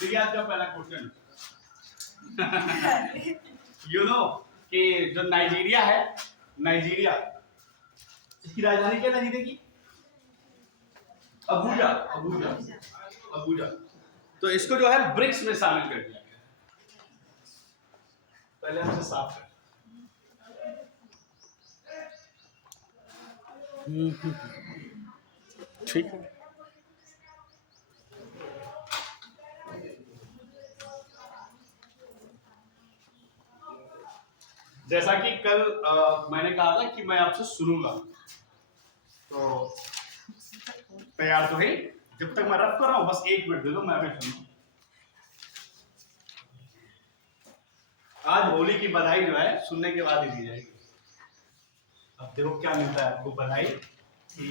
देखिए आज का पहला क्वेश्चन यू नो कि जो नाइजीरिया है, नाइजीरिया इसकी राजधानी क्या है नाइजीरिया की? अबूजा। Abuja, Abuja. तो इसको जो है ब्रिक्स में शामिल कर दिया गया। पहले हमसे साफ कर। ठीक है। जैसा कि कल मैंने कहा था कि मैं आपसे सुनूंगा, तो तैयार तो है? जब तक मैं रब कर रहा हूं बस 1 मिनट दे दो, मैं भी सुनूं। आज होली की बधाई जो है सुनने के बाद ही दी जाएगी। अब देखो क्या मिलता है आपको बधाई कि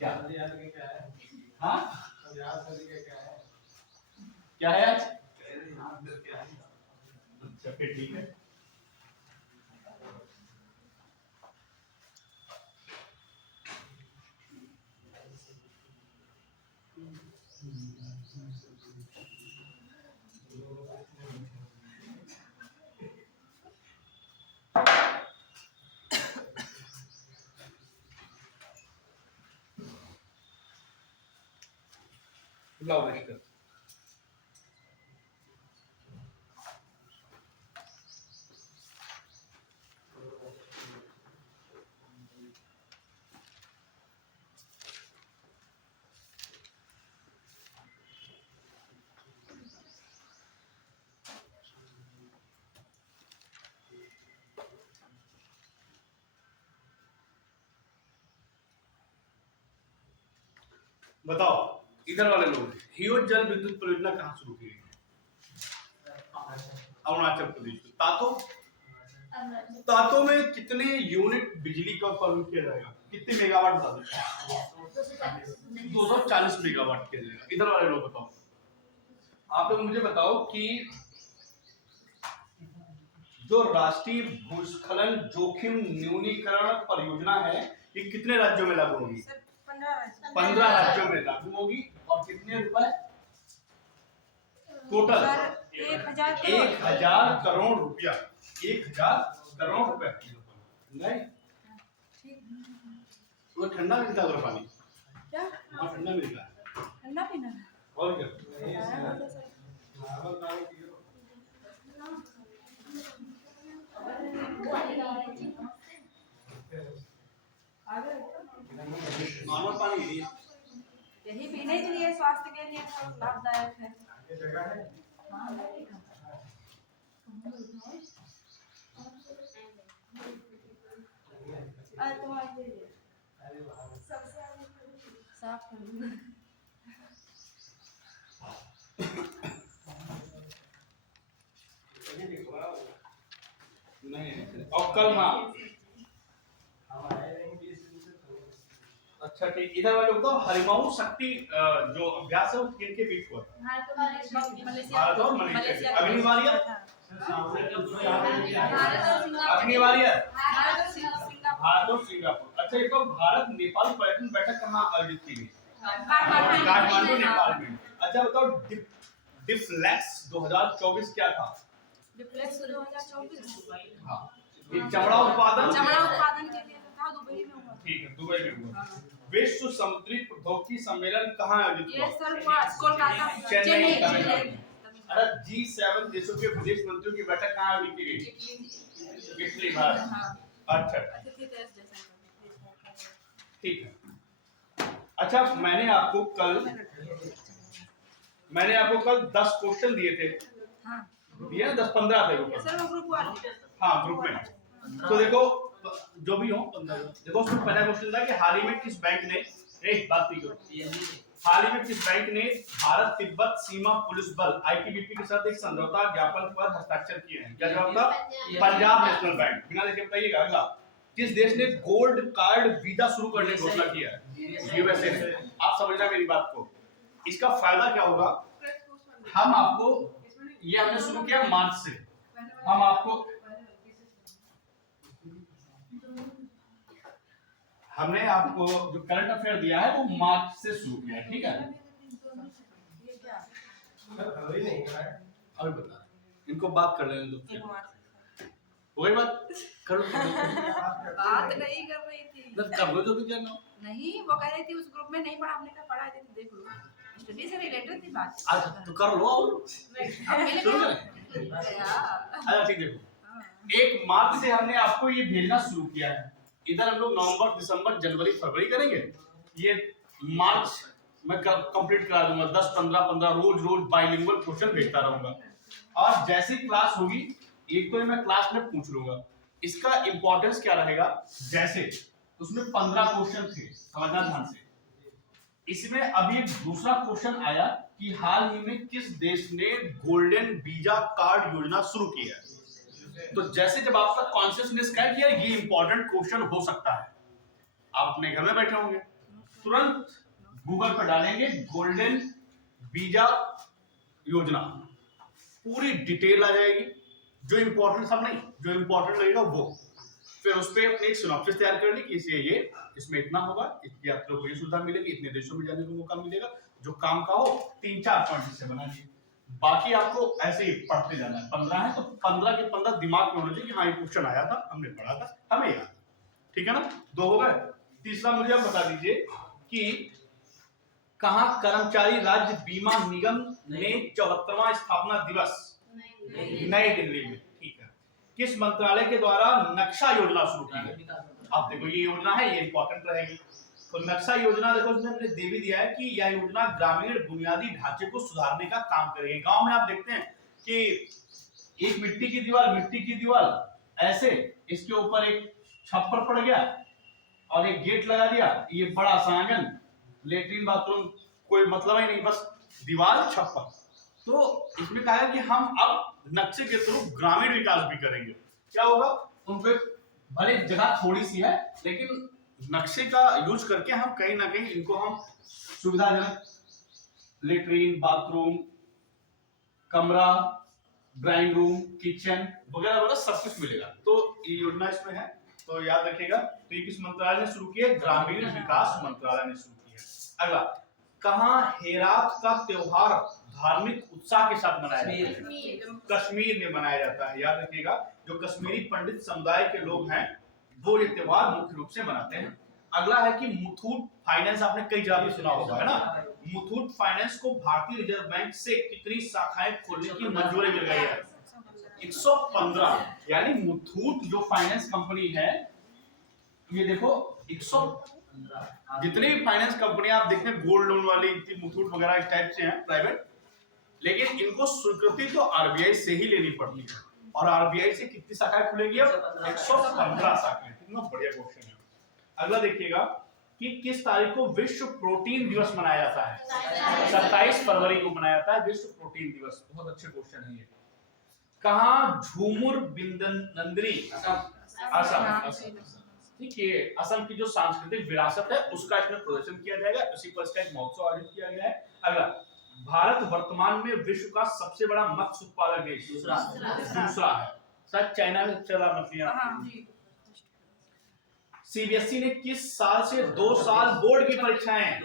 क्या है? हाँ क्या है आज? अच्छा फिर ठीक है। लाओ रजिस्टर। बताओ इधर वाले लोग, हियो जल विद्युत परियोजना कहाँ शुरू की गई? अरुणाचल प्रदेश। तातो, तातो में कितने यूनिट बिजली का उत्पादन किया जाएगा? कितने मेगावाट बता दो? 240 मेगावाट किया जाएगा। इधर वाले लोग बताओ, आप लोग मुझे बताओ कि जो राष्ट्रीय भूस्खलन जोखिम न्यूनीकरण परियोजना है ये कितने राज्यों में लागू होगी? 15 राज्यों में लागू होगी। और कितने रुपए टोटल? 1000 करोड़ रुपया। 1000 करोड़ रुपए नहीं वो ठंडा मिलता है पानी क्या? हाँ ठंडा मिलता है, ठंडा पीना है और क्या? नॉर्मल पानी यही पीने के लिए, स्वास्थ्य के लिए लाभदायक है। ये जगह है हाँ साफ कर नहीं। और कल हाँ अच्छा ठीक। इधर वाले लोग तो हरिमाऊ शक्ति जो अभ्यास है वो किनके बीच हुआ? भारत और मलेशिया। अग्निवारियर, अग्निवारियर, भारत और सिंगापुर। अच्छा एक तो भारत नेपाल पर्यटन बैठक कहाँ आयोजित की गई? काठमांडू नेपाल में। अच्छा बताओ डिफ्लेक्स 2024 क्या था? डिफ्लेक्स 2024 हाँ चमड़ा उत्पादन के लिए था, दुबई में हुआ। ठीक है दुबई में हुआ। विश्व समुद्री प्रौद्योगिकी सम्मेलन कहाँ आयोजित हुआ? कोलकाता, चेन्नई। अरे G7 देशों के विदेश मंत्रियों की बैठक कहाँ आयोजित की गई? इटली भारत। अच्छा ठीक है। अच्छा मैंने आपको कल 10 क्वेश्चन दिए थे, दिए 10-15 थे हाँ ग्रुप में। तो देखो जो भी हो देखो उसमें पहला क्वेश्चन था कि हाल ही में किस बैंक ने हाल ही में किस बैंक ने भारत तिब्बत सीमा पुलिस बल ITBP के साथ एक समझौता ज्ञापन पर हस्ताक्षर किए हैं? क्या जवाब था? Punjab national bank. बिना देखे बताइएगा। अगला किस देश ने गोल्ड कार्ड वीजा शुरू करने की घोषणा किया है? USA ने। आप समझना मेरी बात को, इसका फायदा क्या होगा? हम आपको ये हमने शुरू किया मार्च से, हम आपको हमने आपको जो करंट अफेयर दिया है वो मार्च से शुरू किया है। ठीक है अभी बता, इनको बात कर लेने दो। हो गई बात? करो बात नहीं कर रही थी। कर लो जो भी करना हो। नहीं, वो कह रही थी उस ग्रुप में नहीं पढ़ा, हमने कहा पढ़ा है, देख लो। स्टडी से रिलेटेड थी बात। अच्छा तो कर लो और शुरू करें। अच्छा ठीक है, हाँ। 1 मार्च से हमने आपको ये भेजना शुरू किया है। इधर हम लोग नवंबर, दिसंबर, जनवरी, फरवरी करेंगे। ये मार्च मैं कंप्लीट करा दूंगा। 10, 15 रोज बाइलिंगुअल क्वेश्चन भेजता रहूंगा। और जैसे क्लास होगी एक तो मैं क्लास में पूछ लूंगा। इसका इंपॉर्टेंस क्या रहेगा, जैसे उसमें 15 क्वेश्चन थे, समझना ध्यान से। इसमें अभी एक दूसरा क्वेश्चन आया कि हाल ही में किस देश ने गोल्डन वीजा कार्ड योजना शुरू की है। तो जैसे जब आपका कॉन्शियसनेस का है कि यार ये इंपॉर्टेंट क्वेश्चन हो सकता है, आप अपने घर में बैठे होंगे, तुरंत गूगल पर डालेंगे गोल्डन वीजा योजना, पूरी डिटेल आ जाएगी। जो इंपॉर्टेंट सब नहीं, जो इंपॉर्टेंट लगेगा वो, फिर उस पर अपने एक सिनॉप्सिस तैयार कर ली कि ये इसमें इतना होगा, इसकी यात्रियों को ये सुविधा मिलेगी, इतने देशों में जाने को मौका मिलेगा। जो काम का हो 3-4 पॉइंट से बना लीजिए, बाकी आपको ऐसे ही पढ़ते जाना है। 15 है तो 15 के 15 दिमाग में होना चाहिए कि हाँ ये क्वेश्चन आया था, हमने पढ़ा था, हमें याद। ठीक है ना, 2 हो गए। तीसरा मुझे आप बता दीजिए कि कहां कर्मचारी राज्य बीमा निगम ने 74वां स्थापना दिवस, नई दिल्ली में। ठीक है, किस मंत्रालय के द्वारा नक्शा योजना शुरू की गई? आप देखो ये योजना है, ये इंपॉर्टेंट रहेगी। तो नक्शा योजना देखो इसमें हमने दे भी दिया है कि यह योजना ग्रामीण बुनियादी ढांचे को सुधारने का काम करेगी। गांव में आप देखते हैं कि एक मिट्टी की दीवार ऐसे, इसके ऊपर एक छप्पर पड़ गया और एक गेट लगा दिया, ये बड़ा सा आंगन, लेटरिन बाथरूम, कोई मतलब ही नहीं, बस दीवार छप्पर। तो इसमें कहा है कि हम अब नक्शे के थ्रू ग्रामीण विकास भी करेंगे। क्या होगा, उन पे भले जगह थोड़ी सी है लेकिन नक्शे का यूज करके हम कहीं ना कहीं इनको हम सुविधाजनक लेटरिन, बाथरूम, कमरा, ड्राइंग रूम, किचन वगैरह वगैरह सब कुछ मिलेगा। तो ये योजना इसमें है, तो याद रखिएगा। तो ये किस मंत्रालय ने शुरू की है? ग्रामीण विकास मंत्रालय ने शुरू की है। अगला, कहां हेरात का त्योहार धार्मिक उत्साह के साथ मनाया जाता है? कश्मीर में मनाया जाता है। याद रखिएगा, जो कश्मीरी पंडित समुदाय के लोग हैं वो ये त्योहार मुख्य रूप से मनाते हैं। अगला है कि मुथूट फाइनेंस, आपने कई जगह पे सुना होगा, है ना। मुथूट फाइनेंस को भारतीय रिजर्व बैंक से कितनी शाखाएं खोलने की मंजूरी मिल गई है? 115। यानी मुथूट जो फाइनेंस कंपनी है, ये देखो 115, जितनी भी फाइनेंस कंपनी आप देखते हैं गोल्ड लोन वाली, मुथूट वगैरह इस टाइप से हैं प्राइवेट, लेकिन इनको स्वीकृति तो आरबीआई से ही लेनी पड़ती है। और आरबीआई से कितनी शाखाएं खुलेगी? अब 115 शाखाएं। कितना बढ़िया क्वेश्चन है। अगला देखिएगा कि किस तारीख को विश्व प्रोटीन दिवस मनाया जाता है? 27 फरवरी को मनाया जाता है विश्व प्रोटीन दिवस। बहुत अच्छे क्वेश्चन है ये। कहां झूमुर बिंदनंदरी, असम। ठीक है, असम की जो सांस्कृतिक विरासत है उसका इसमें प्रदर्शन किया जाएगा, उसी पर इसका एक महोत्सव आयोजित किया गया है। अगला, भारत वर्तमान में विश्व का सबसे बड़ा मत्स्य उत्पादक देश दूसरा है, शायद चाइना में सबसे ज्यादा मछलियां। सीबीएसई ने किस साल से 2 साल बोर्ड की परीक्षाएं,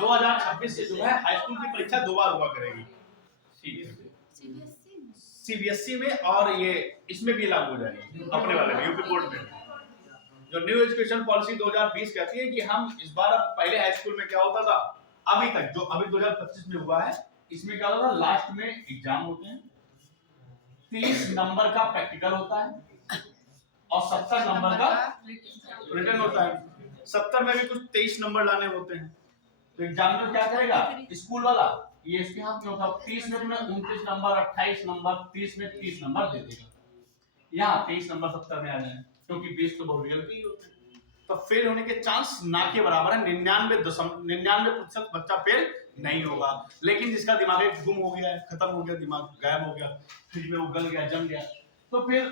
2026 से जो है हाई स्कूल की परीक्षा 2 बार हुआ करेगी। ठीक है, सीबीएसई में, और ये इसमें भी लागू हो जाएगा अपने वाले में, यूपी बोर्ड में। जो न्यू एजुकेशन पॉलिसी 2020 कहती है कि हम इस बार, अब पहले हाई स्कूल में क्या होता था, अभी तक जो अभी 2025 में हुआ है, इसमें क्या होता था, लास्ट में एग्जाम होते हैं, 30 नंबर का प्रैक्टिकल होता है और 70 नंबर का रिटन होता है। 70 में भी कुछ 23 नंबर लाने होते हैं। तो एग्जामिनर क्या करेगा, स्कूल वाला, ये इसके हाथ में होता है, 30 में तुम्हें 29 नंबर, 28 नंबर, 30 में 30 नंबर दे देगा। यहाँ 23 नंबर 70 में आ जाए, क्योंकि बेस तो बहुत रियल ही होते हैं। तो फेल होने के चांस ना के बराबर है, 99% बच्चा फेल नहीं होगा। लेकिन जिसका दिमाग गुम हो गया है, खत्म हो गया, दिमाग गायब हो गया, फ्रिज में वो गल गया, जम गया, तो फिर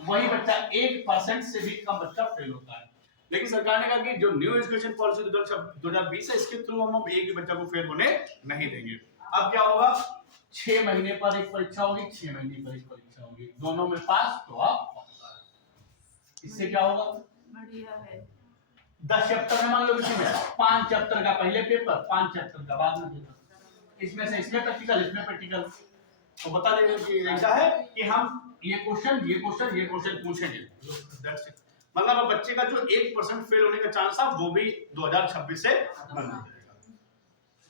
वही बच्चा 1% से भी कम बच्चा फेल होता है। लेकिन सरकार ने कहा कि जो न्यू एजुकेशन पॉलिसी 2020 है, इसके थ्रू हम एक भी बच्चा को फेल होने नहीं देंगे। अब क्या होगा, 6 महीने पर एक परीक्षा होगी, 6 महीने पर एक परीक्षा होगी, दोनों में पास तो आप। इससे क्या होगा, बढ़िया है। 10 चैप्टर है मान लो, किसी में 5 चैप्टर का पहले पेपर, 5 चैप्टर का बाद में पेपर, इसमें से इसमें प्रैक्टिकल, इसमें प्रैक्टिकल, तो बता देंगे कि ऐसा है कि हम ये क्वेश्चन पूछेंगे। That's it। मतलब बच्चे का जो 1% फेल होने का चांस था वो भी 2026 से बंद हो जाएगा।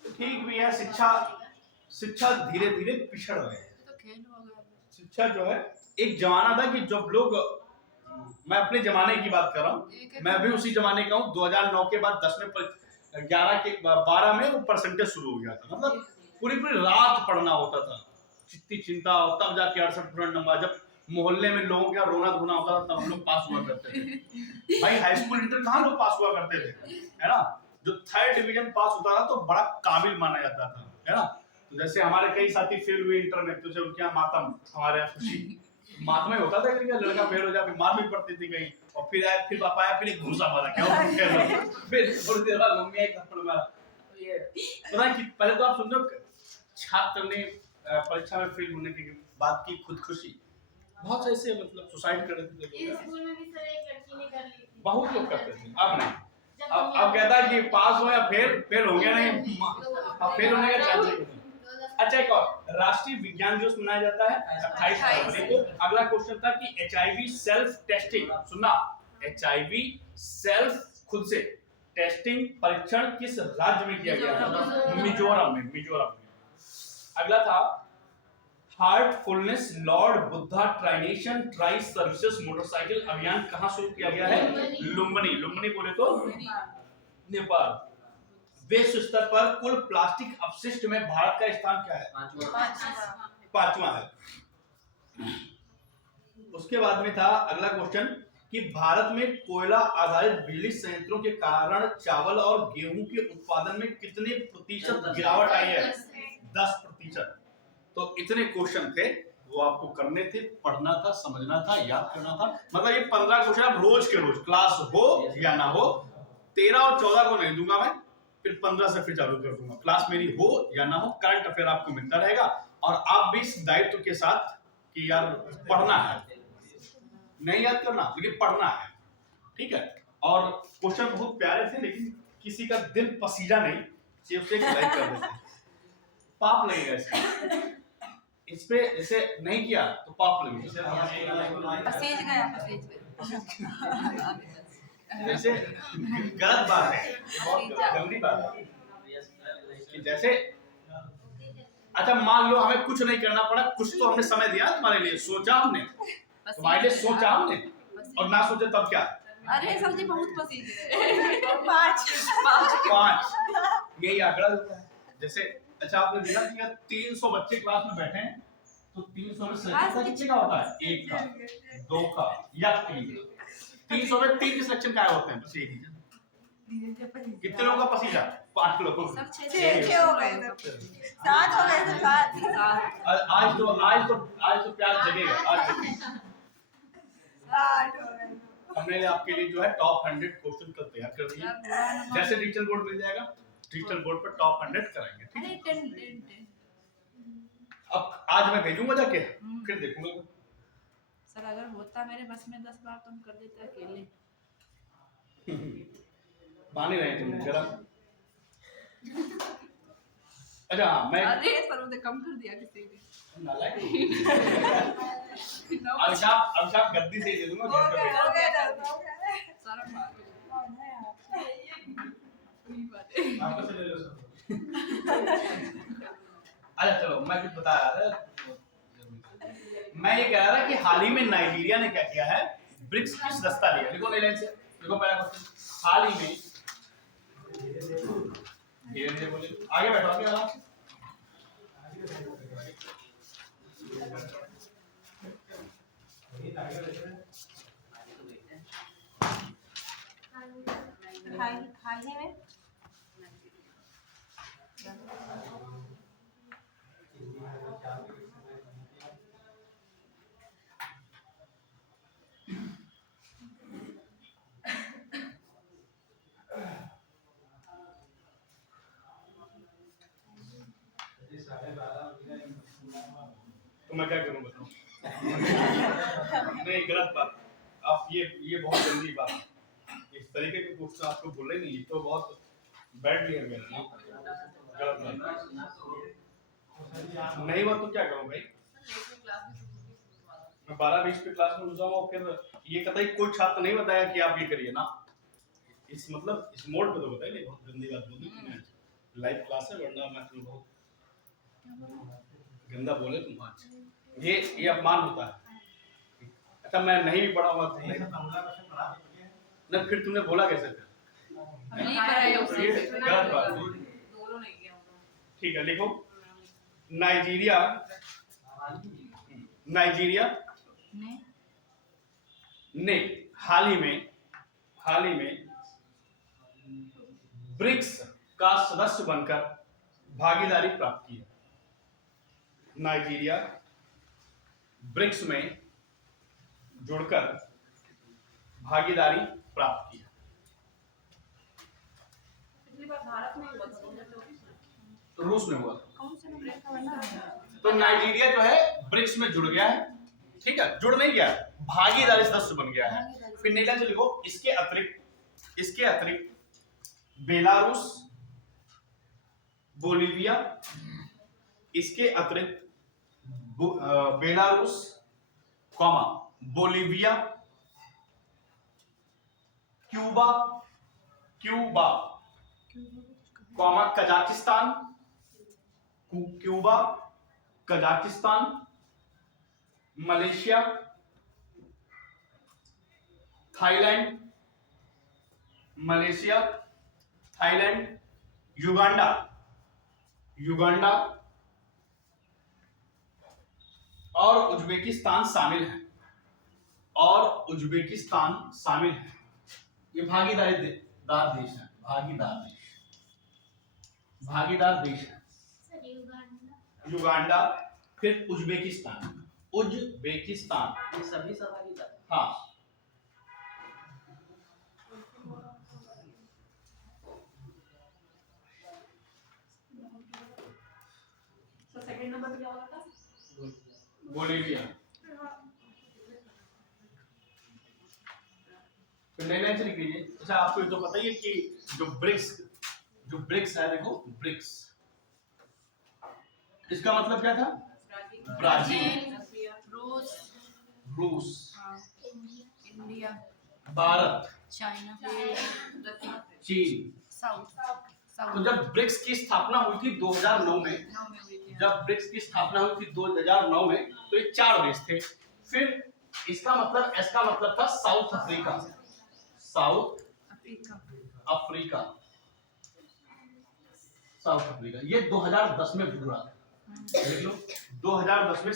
तो ठीक भी है, शिक्षा धीरे धीरे पिछड़ रहे हैं। तो खेल हो गया। शिक्षा जो है, एक जमाना था कि जब लोग, मैं अपने जमाने की बात कर रहा हूँ, मैं भी उसी जमाने का हूँ। 2009 के बाद 10 में 11 के 12 में वो परसेंटेज शुरू हो गया था। मतलब पूरी रात पढ़ना होता था, जितनी चिंता हो, तब जाके 68% नंबर। जब मोहल्ले में लोगों का रोना धोना होता था तब हम लोग पास हुआ करते थे। भाई हाई स्कूल इंटर कहाँ लोग पास हुआ करते थे, है ना। जो 3rd डिवीजन पास होता था तो बड़ा काबिल माना जाता था, है ना। तो जैसे हमारे कई साथी फेल हुए इंटर में, तो उनके यहाँ मातम, हमारे यहाँ खुशी। मातम में होता था कि लड़का फेल हो जाए, मार भी पड़ती थी कहीं, और फिर आया, फिर पापा आया, फिर एक घूसा मारा, क्या फिर थोड़ी देर बाद मम्मी आई, थप्पड़ मारा। ये पता कि पहले तो आप समझो, छात्र ने परीक्षा में फेल होने के बाद की खुदकुशी, बहुत से ऐसे मतलब सुसाइड कर रहे थे। स्कूल में भी सर एक लड़की ने कर ली थी। बहुत लोग करते थे, अब नहीं। अब कहता है कि पास हो या फेल हो गया नहीं, अब फेल होने का चांस नहीं। अच्छा, एक और राष्ट्रीय विज्ञान दिवस मनाया जाता है 28 फरवरी को। अगला क्वेश्चन था कि एचआईवी सेल्फ टेस्टिंग, सुनना, एचआईवी सेल्फ खुद से टेस्टिंग परीक्षण किस राज्य में किया गया था? मिजोरम में। अगला था heartfulness lord Buddha trination tri services motorcycle अभियान कहां शुरू किया गया है? लुम्बिनी बोले तो नेपाल। विश्व स्तर पर कुल प्लास्टिक अपशिष्ट में भारत का स्थान क्या है? पांचवा है। उसके बाद में था अगला क्वेश्चन कि भारत में कोयला आधारित बिजली संयंत्रों के कारण चावल और गेहूं के उत्पादन में कितने प्रतिशत गिरावट आई है? 10%। तो इतने क्वेश्चन थे, वो आपको करने थे, पढ़ना था, समझना था, याद करना था। मतलब ये 15 क्वेश्चन आप रोज के रोज, क्लास हो या ना हो, 13 और 14 को नहीं दूंगा मैं, फिर 15 से फिर चालू कर दूंगा। क्लास मेरी हो या ना हो, करंट अफेयर आपको मिलता रहेगा, और आप भी इस दायित्व के साथ कि यार पढ़ना है, नहीं याद करना लेकिन पढ़ना है, ठीक है। और क्वेश्चन बहुत प्यारे थे, लेकिन किसी का दिल पसीजा नहीं, सिर्फ एक लाइक कर देते, पाप लगेगा इसका। इस पे ऐसे नहीं किया तो पाप लगेगा। पसीज गया। जैसे गलत बात है, गंदी बात है कि जैसे, अच्छा मान लो हमें कुछ नहीं करना पड़ा, कुछ तो हमने समय दिया तुम्हारे लिए, सोचा हमने, तुम्हारे लिए सोचा हमने, और ना सोचे तब क्या? अरे सब्जी बहुत पसीज है। 5 यही आंकड़ा होता है। जैसे अच्छा आपने देखा कि 300 बच्चे क्लास में बैठे हैं, तो 300 में सिलेक्शन कितने का होता है? 1 का, 2 का या 3 का। 300 में 3 सिलेक्शन क्या होते हैं? बस यही। कितने लोगों का पसीजा? 5 लोगों का। 6 हो गए, 7 हो गए, 7। आज तो प्यार जगेगा, आज जगेगा। 8 हो गए। हमने आपके लिए जो है टॉप 100 क्वेश्चन कल तैयार कर दिए। जैसे डिजिटल बोर्ड मिल जाएगा, डिजिटल बोर्ड पर टॉप 100 कराएंगे, ठीक है। अरे 10। अब आज मैं भेजूंगा जाके, फिर देखूंगा सर अगर होता मेरे बस में 10 बार तुम कर देते अकेले। मान ही रहे तुम जरा। अच्छा मैं अरे सर मुझे कम कर दिया किसी ने। अभिशाप गद्दी से दे दूंगा। हो गया। सारा मार वापस ले लो सर। अच्छा चलो, मैं कुछ बता रहा था। मैं ये कह रहा था कि हाल ही में नाइजीरिया ने क्या किया है, ब्रिक्स किस दस्ता लिया? देखो नहीं लाइन से, देखो पहला क्वेश्चन, हाल ही में, धीरे-धीरे बोलिए, आगे बैठो, आगे आराम से। हाल ही में तो मैं क्या करूं बताओ? नहीं, गलत बात। आप ये बहुत गंदी बात है। इस तरीके के क्वेश्चन आपको बोले नहीं, तो बहुत बैड बिहेवियर है, गलत बात। नहीं हुआ तो क्या करूं भाई? मैं 12-20 पे क्लास में घुसा हूँ, फिर ये कतई कोई छात्र नहीं बताया कि आप ये करिए ना। इस मतलब इस मोड पे तो बताइए नहीं, बहुत गंदी बात बोली तुमने। लाइव क्लास है, वरना मैं तुम्हें बहुत गंदा बोले तुम आज। ये अपमान होता है। अच्छा मैं नहीं भी पढ़ा हुआ था ना, फिर तुमने बोला कैसे फिर? गलत बात है। ठीक है, लिखो नाइजीरिया। नाइजीरिया ने हाल ही में ब्रिक्स का सदस्य बनकर भागीदारी प्राप्त की है। नाइजीरिया ब्रिक्स में जुड़कर भागीदारी प्राप्त की है। पिछली बार भारत में हुआ था 2024 तो रूस में हुआ था। कौन से नंबर का बना है? तो नाइजीरिया जो है ब्रिक्स में जुड़ गया है, ठीक है, जुड़ नहीं गया, भागीदारी सदस्य बन गया है। फिर नीला से लिखो इसके अतिरिक्त बेलारूस, बोलीविया, इसके अतिरिक्त Belarus, Bolivia, Cuba, Kazakhstan, Malaysia, Thailand, Uganda और उज्बेकिस्तान शामिल है। ये भागीदार देश है। भागीदार देश है। युगांडा, फिर उज्बेकिस्तान, ये सभी भागीदार। हाँ, सेकंड नंबर पे क्या होगा था? बोलीविया। तो नई लाइन से लिख लीजिए। अच्छा आपको ये तो पता ही है कि जो ब्रिक्स है, देखो ब्रिक्स, इसका मतलब क्या था? ब्राजील, रूस, इंडिया, भारत, चाइना, चीन। साउथ। तो जब ब्रिक्स की स्थापना हुई थी 2009 में, तो ये 4 देश थे। फिर इसका मतलब था साउथ अफ्रीका। ये 2010 में जुड़ा था। देख लो 2010 में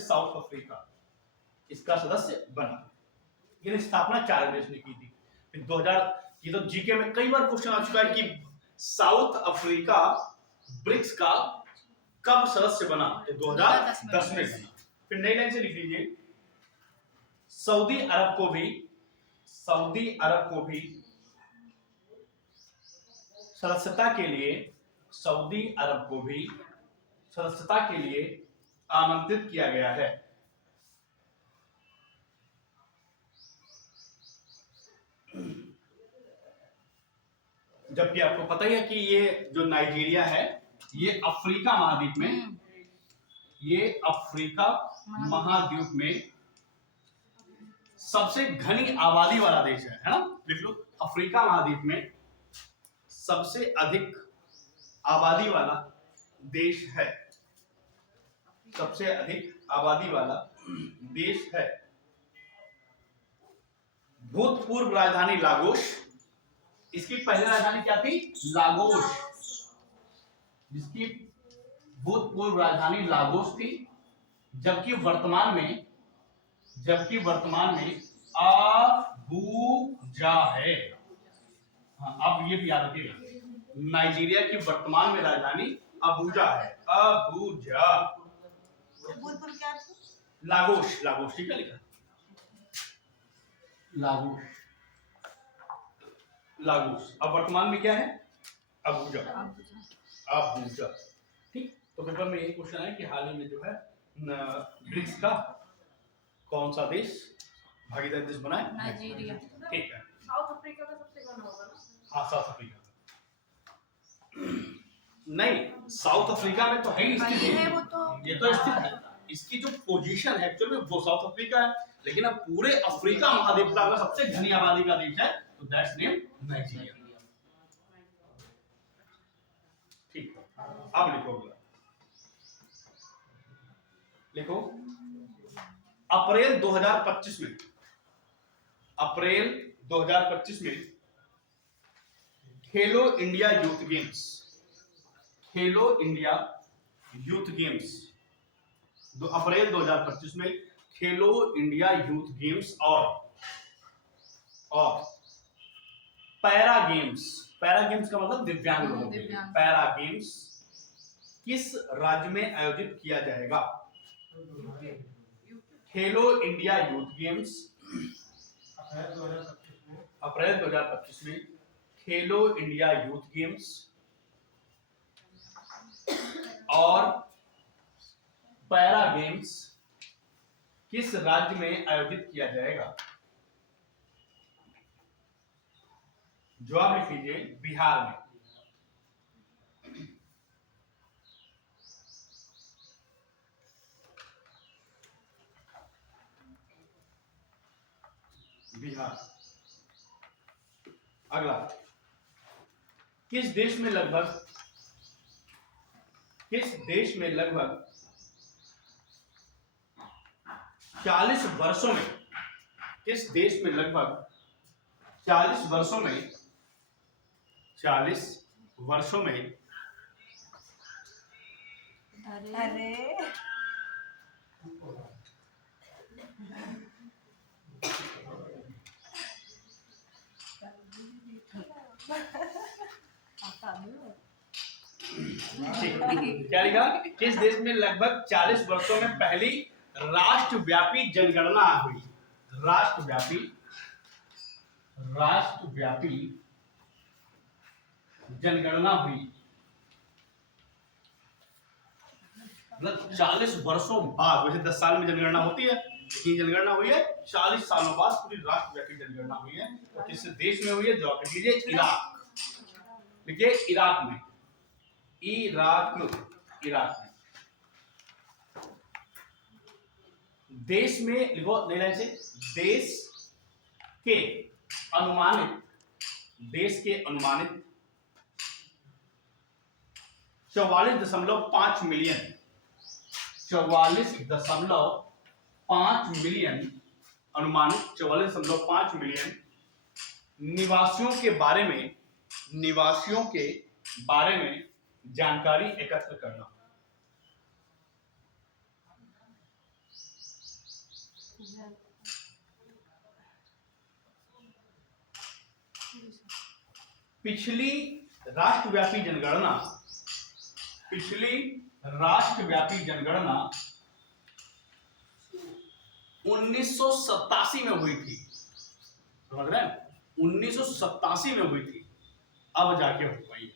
साउथ अफ्रीका इसका सदस्य बना। ये स्थापना 4 देश ने की थी। फिर 2000, ये तो जीके में कई बार क्वेश्चन आ चुका है कि साउथ अफ्रीका ब्रिक्स का कब सदस्य बना? तो 2010 में बना। फिर नई लाइन से लिख लीजिए सऊदी अरब को भी सदस्यता के लिए आमंत्रित किया गया है। जबकि आपको पता ही है कि ये जो नाइजीरिया है, ये अफ्रीका महाद्वीप में सबसे घनी आबादी वाला देश है ना? लिख लो अफ्रीका महाद्वीप में सबसे अधिक आबादी वाला देश है। भूतपूर्व राजधानी लागोस, इसकी पहली राजधानी क्या थी? लागोस, जिसकी भूतपूर्व राजधानी लागोस थी, जबकि वर्तमान में अबूजा है। हाँ, अब ये भी याद रखिएगा, नाइजीरिया की वर्तमान में राजधानी अबूजा है। अबूजा, लागोस, ठीक है लिखा, लागोस। अब वर्तमान में क्या है? अबूजा। ठीक, तो पेपर में यही क्वेश्चन है कि हाल ही में जो है ब्रिक्स का कौन सा देश भागीदारी देश बना है? नाइजीरिया। ठीक है, साउथ अफ्रीका का सबसे कम होगा ना? हाँ, साउथ अफ्रीका। नहीं, साउथ अफ्रीका में तो है ही वही स्थित है है, वो तो। ये तो स्थित है। इसकी जो पोजीशन है एक्चुअली वो साउथ अफ्रीका है, लेकिन अब पूरे अफ्रीका महाद्वीप का अगर सबसे घनी आबादी का देश है तो दैट्स नेम नाइजीरिया। ठीक है, अब लिखो अगला। लिखो अप्रैल 2025 में, अप्रैल 2025 में खेलो इंडिया यूथ गेम्स, खेलो इंडिया यूथ गेम्स, अप्रैल 2025 में खेलो इंडिया यूथ गेम्स और पैरा गेम्स, पैरा गेम्स का मतलब दिव्यांग लोगों के लिए, दिव्यांग। पैरा गेम्स किस राज्य में आयोजित किया जाएगा? खेलो इंडिया यूथ गेम्स अप्रैल 2025 में खेलो इंडिया यूथ गेम्स और पैरा गेम्स किस राज्य में आयोजित किया जाएगा? जवाब लिख लीजिए, बिहार में। बिहार। अगला, किस देश में लगभग 40 वर्षों में, किस देश में लगभग 40 वर्षों में 40 वर्षों में अरे क्या लिखा? किस देश में लगभग 40 वर्षों में पहली राष्ट्रव्यापी जनगणना हुई? राष्ट्रव्यापी जनगणना हुई, मतलब 40 वर्षों बाद। वैसे 10 साल में जनगणना होती है, लेकिन जनगणना हुई है 40 सालों बाद, पूरी राष्ट्रव्यापी जनगणना हुई है। और किस देश में हुई है? जवाब लीजिए, इराक। देखिए, इराक में, इराक में देश में, लिखो नई लाइन से, देश के अनुमानित 44.5 मिलियन, 44.5 मिलियन अनुमानित 44.5 मिलियन निवासियों के बारे में जानकारी एकत्र करना। पिछली राष्ट्रव्यापी जनगणना 1987 में हुई थी, समझ रहे हैं? 1987 में हुई थी, अब जाके हो पाई।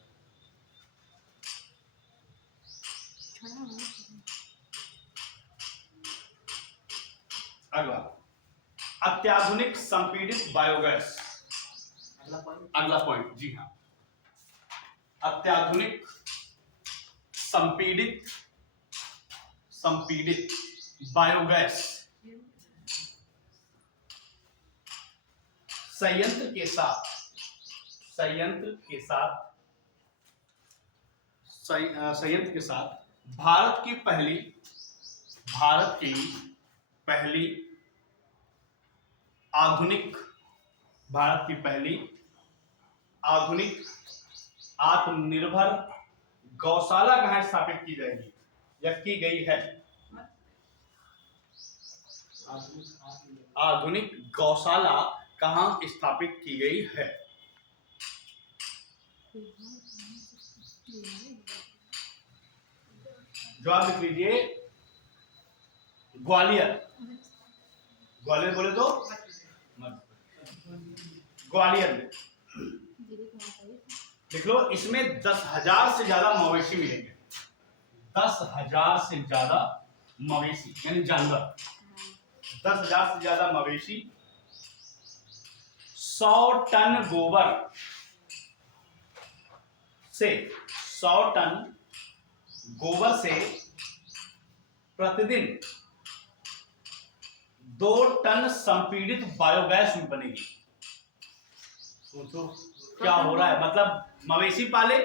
अगला, अत्याधुनिक संपीड़ित बायोगैस। अगला पॉइंट, जी हाँ, अत्याधुनिक संपीड़ित बायोगैस संयंत्र के साथ भारत की पहली आधुनिक आत्मनिर्भर गौशाला कहाँ स्थापित की जाएगी या की गई है? आधुनिक गौशाला कहाँ स्थापित की गई है? जवाब लिख लीजिए, ग्वालियर। ग्वालियर बोले तो ग्वालियर में लिख लो। इसमें 10,000 से ज्यादा मवेशी मिलेंगे, 10,000 से ज्यादा मवेशी यानी जानवर, 10,000 से ज्यादा मवेशी, 100 टन गोबर से 100 टन गोबर से प्रतिदिन 2 टन संपीड़ित बायोगैस बनेगी। सोचो क्या हो रहा है, मतलब मवेशी पाले,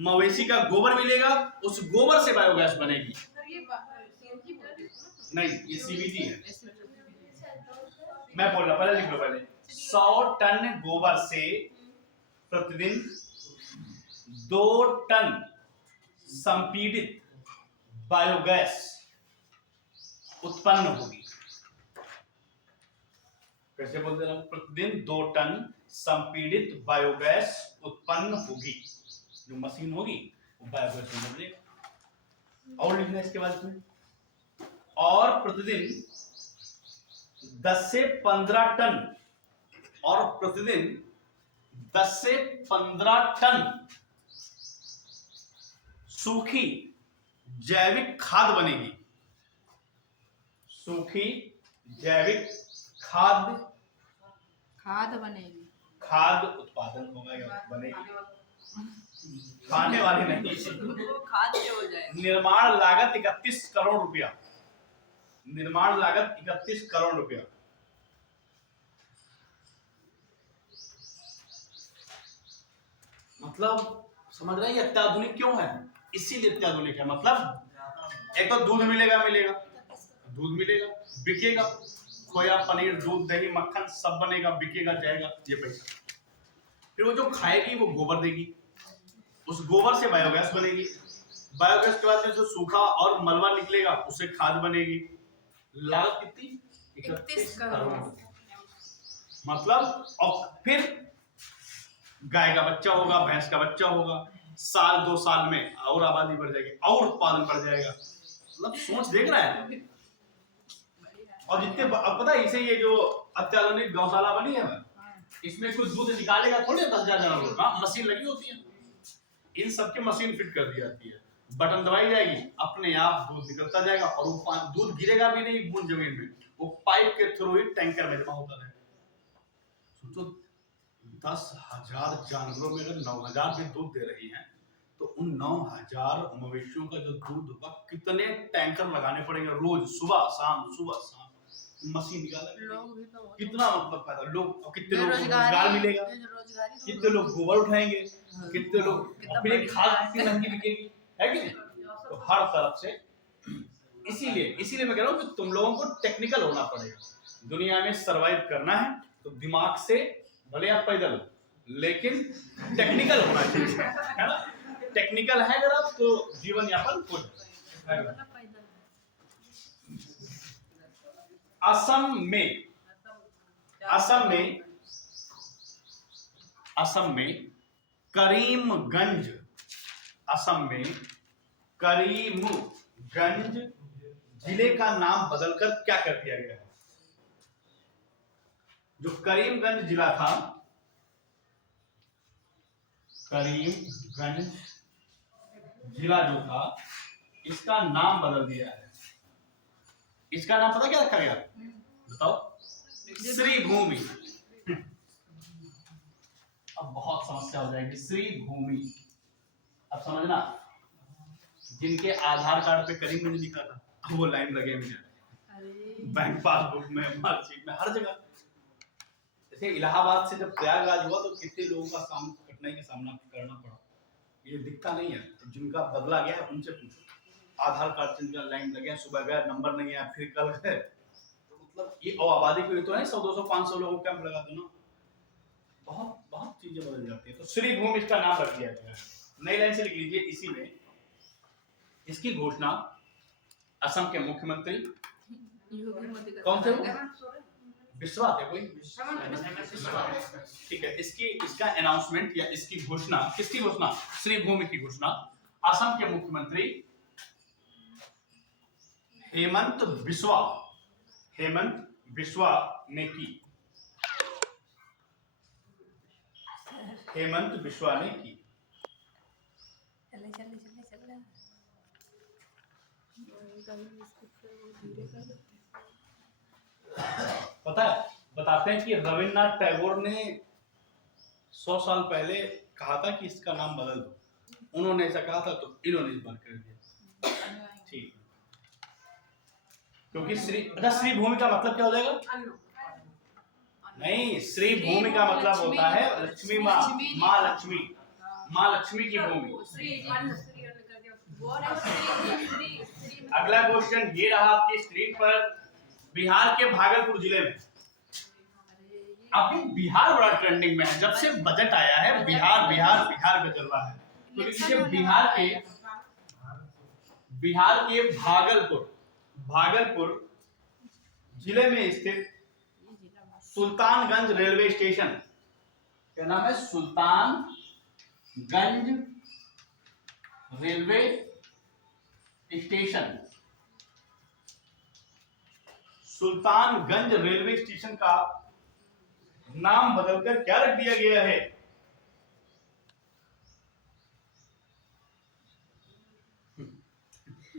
मवेशी का गोबर मिलेगा, उस गोबर से बायोगैस बनेगी। नहीं, ये सीबीटी है। मैं बोल रहा, पहले लिख लो पहले। 100 टन गोबर से प्रतिदिन 2 टन संपीड़ित बायोगैस उत्पन्न होगी। कैसे बोलते हैं? प्रतिदिन 2 टन संपीड़ित बायोगैस उत्पन्न होगी। जो मशीन होगी वो बायोगैस बना देगा। और लिखना इसके बाद में, और प्रतिदिन 10 से 15 टन, और प्रतिदिन 10 से 15 टन सूखी जैविक खाद बनेगी। सूखी जैविक खाद बनेगी। खाद उत्पादन होगा, बनेगी, खाने वाली नहीं। खाद से हो जाए। निर्माण लागत 31 करोड़ रुपया। निर्माण लागत 31 करोड़ रुपया। मतलब समझ रहे हैं ये अत्याधुनिक क्यों है? इसीलिए अत्याधुनिक है। मतलब एक तो दूध मिलेगा, दूध मिलेगा, बिकेगा, खोया, पनीर, दूध, दही, मक्खन सब बनेगा, बिकेगा, जाएगा ये पैसा। फिर वो जो खाएगी वो गोबर देगी, उस गोबर से बायोगैस बनेगी। बायोगैस के बाद में जो सूखा और मलबा निकलेगा उससे खाद बनेगी। लागत कितनी? 31 करोड़। मतलब और फिर गाय का बच्चा होगा, भैंस का बच्चा होगा, साल 2 साल में और आबादी बढ़ जाएगी और उत्पादन बढ़ जाएगा। मतलब सोच देख रहा है। और जितने पता है इसे, ये जो अत्याधुनिक गौशाला बनी है इसमें कुछ दूध निकालेगा थोड़े 10,000 जानवर, मशीन लगी होती है, इन सबके मशीन फिट कर दी जाती है, बटन दबाई जाएगी, अपने आप दूध निकलता जाएगा और वो दूध गिरेगा भी नहीं बूंद जमीन में, वो पाइप के थ्रू ही टैंकर में जमा होता रहेगा। सोचो 10,000 जानवरों में अगर 9,000 भी दूध दे रही हैं तो उन 9,000 मवेशियों का जो दूध होगा कितने टैंकर लगाने पड़ेंगे रोज, सुबह शाम मशीन निकालेंगे। कितना मतलब फायदा, लोग कितने लोग रोजगार मिलेगा, कितने लोग गोबर उठाएंगे, कितने लोग अपने खाद कितनी महंगी बिकेगी, है कि नहीं? तो हर तरफ से इसीलिए मैं कह रहा हूँ कि तुम लोगों को टेक्निकल होना पड़ेगा। दुनिया में सरवाइव करना है तो दिमाग से, भले आप पैदल हो लेकिन टेक्निकल होना चाहिए, है ना? टेक्निकल है अगर आप तो जीवन यापन हो जाएगा। असम में करीमगंज, असम में करीमगंज जिले का नाम बदलकर क्या कर दिया गया है? जो करीमगंज जिला था, करीमगंज जिला जो था इसका नाम बदल दिया है। इसका नाम पता क्या रखा गया? बताओ। श्री भूमि। अब बहुत समस्या हो जाएगी। श्री भूमि, अब समझना, जिनके आधार कार्ड पे करीमगंज लिखा था वो लाइन लगे हुए, बैंक पासबुक में, मार्कशीट में, हर जगह। जैसे इलाहाबाद से जब प्रयागराज हुआ तो कितने लोगों का कठिनाई का सामना करना पड़ा। ये दिखता नहीं है, जिनका बदला गया है उनसे पूछो। आधार कार्ड जिनका लाइन लगे, सुबह गए नंबर नहीं है, फिर कल गए, तो मतलब ये आबादी को तो है 100, 200, 500 लोगों का कैंप लगा दो ना, बहुत चीजें बदल जाती है। तो श्री भूमि इसका नाम रख दिया गया है। नई लाइन से लिख लीजिए। इसी में इसकी घोषणा असम के मुख्यमंत्री कौन थे? विश्वास है कोई? ठीक है। इसका अनाउंसमेंट या इसकी घोषणा, किसकी घोषणा? श्री भूमि की घोषणा असम के मुख्यमंत्री हेमंत बिस्वा ने की। हेमंत बिस्वा ने की। पता है, बताते हैं कि रविन्द्रनाथ टैगोर ने 100 साल पहले कहा था कि इसका नाम बदल दो। उन्होंने ऐसा कहा था तो इन्होंने इस बार कर दिया। ठीक, क्योंकि श्री, अच्छा श्री भूमि का मतलब क्या हो जाएगा? नहीं, श्री भूमि का मतलब होता है लक्ष्मी माँ, माँ लक्ष्मी, माँ लक्ष्मी की भूमि। अगला क्वेश्चन ये रहा आपकी स्क्रीन पर, बिहार के भागलपुर जिले में, अभी बिहार बड़ा ट्रेंडिंग में है, जब से बजट आया है बिहार बिहार बिहार का चल रहा है। तो देखिए बिहार के भागलपुर जिले में स्थित सुल्तानगंज रेलवे स्टेशन, क्या नाम है? Sultanganj railway station. Sultanganj railway station का नाम बदलकर क्या रख दिया गया है?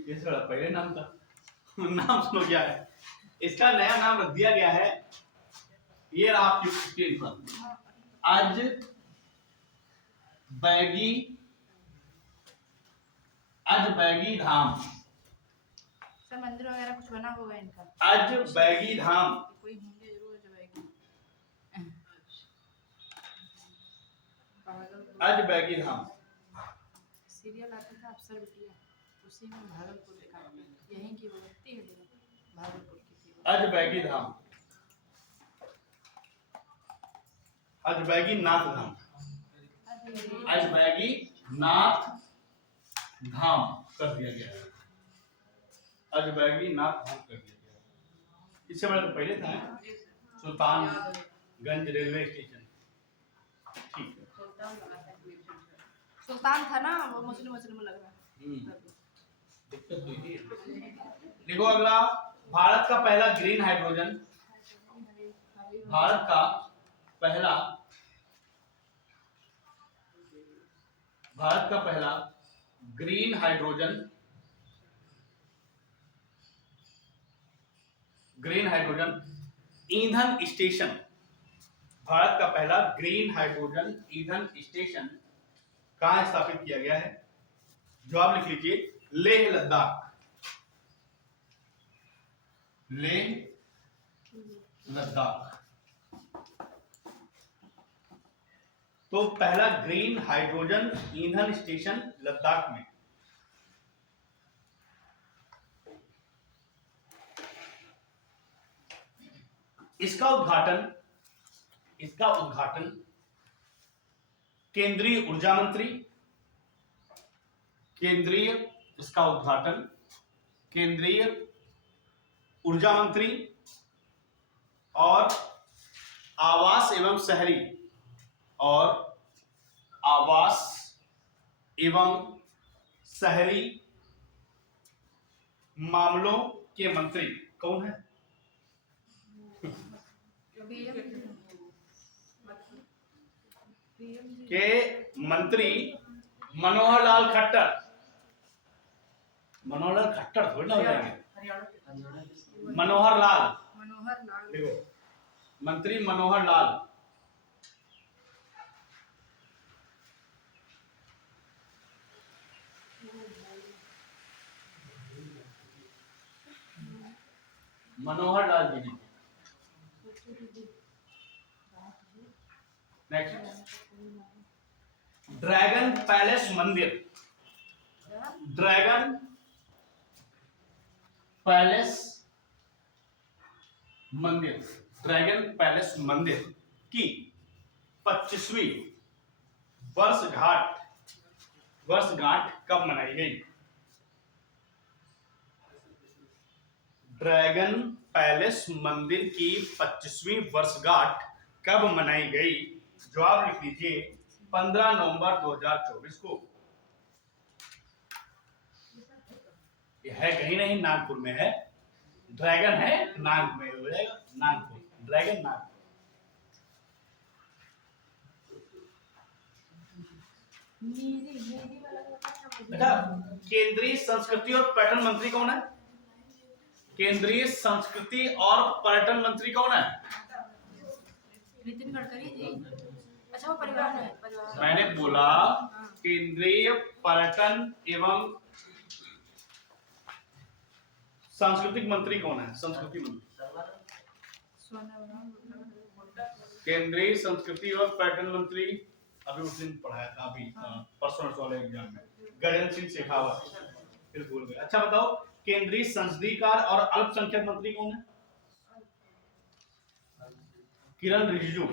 ये थोड़ा पहले नाम था, नाम सुनो क्या है इसका, नया नाम रख दिया गया है, ये रहा आपकी स्क्रीन पर, आज बैगी धाम। सर मंदिर वगैरह कुछ बना होगा इनका, आज बैगी धाम, कोई होंगे जरूर जो बैगी। आज बैगी धाम सीरियल आता था अफसर बिटिया, उसी में भागलपुर लिखा है, यहीं की वो व्यक्ति है भागलपुर की थी। आज बैगी धाम, आज बैगी नाथ धाम, आज बैगी नाथ धाम कर दिया गया है, आज बैगी नाथ धाम कर दिया गया है। इससे बड़ा तो पहले था सुल्तानगंज रेलवे स्टेशन। ठीक है, सुल्तान था ना, वो मुस्लिम मुस्लिम लग रहा है। दिक्कत हुई थी। देखो अगला, भारत का पहला ग्रीन हाइड्रोजन, भारत का पहला ग्रीन हाइड्रोजन ईंधन स्टेशन, भारत का पहला ग्रीन हाइड्रोजन ईंधन स्टेशन कहां स्थापित किया गया है? जवाब लिख लीजिए, लेह लद्दाख। लेह लद्दाख। तो पहला ग्रीन हाइड्रोजन ईंधन स्टेशन लद्दाख में। इसका उद्घाटन केंद्रीय ऊर्जा मंत्री, केंद्रीय ऊर्जा मंत्री और आवास एवं शहरी मामलों के मंत्री कौन है? के मंत्री मनोहर लाल खट्टर। थोड़ी ना हो जाएंगे, मनोहर लाल देखो, मंत्री Manohar Lal. Manohar Lal ji. Next, dragon palace मंदिर। ड्रैगन पैलेस मंदिर की 25वीं वर्षगांठ कब मनाई गई? ड्रैगन पैलेस मंदिर की 25वीं वर्षगांठ कब मनाई गई? जवाब लिख लीजिए, 15 नवंबर 2024 को। ये है कहीं नहीं, नागपुर में है। ड्रैगन है नाग में, हो जाएगा नागपुर, ड्रैगन नागपुर। बेटा, केंद्रीय संस्कृति और पर्यटन मंत्री कौन है? केंद्रीय संस्कृति और पर्यटन मंत्री कौन है? नितिन गडकरी जी। अच्छा, वो परिवहन है। मैंने बोला केंद्रीय पर्यटन एवं सांस्कृतिक मंत्री कौन है? संस्कृति मंत्री, केंद्रीय संस्कृति और पर्यटन मंत्री अभी उस दिन पढ़ाया था, अभी परसों वाले एग्जाम में, गजेंद्र सिंह शेखावत, फिर भूल गए। अच्छा बताओ, केंद्रीय संसदीय कार्य और अल्पसंख्यक मंत्री कौन है? किरण रिजिजू।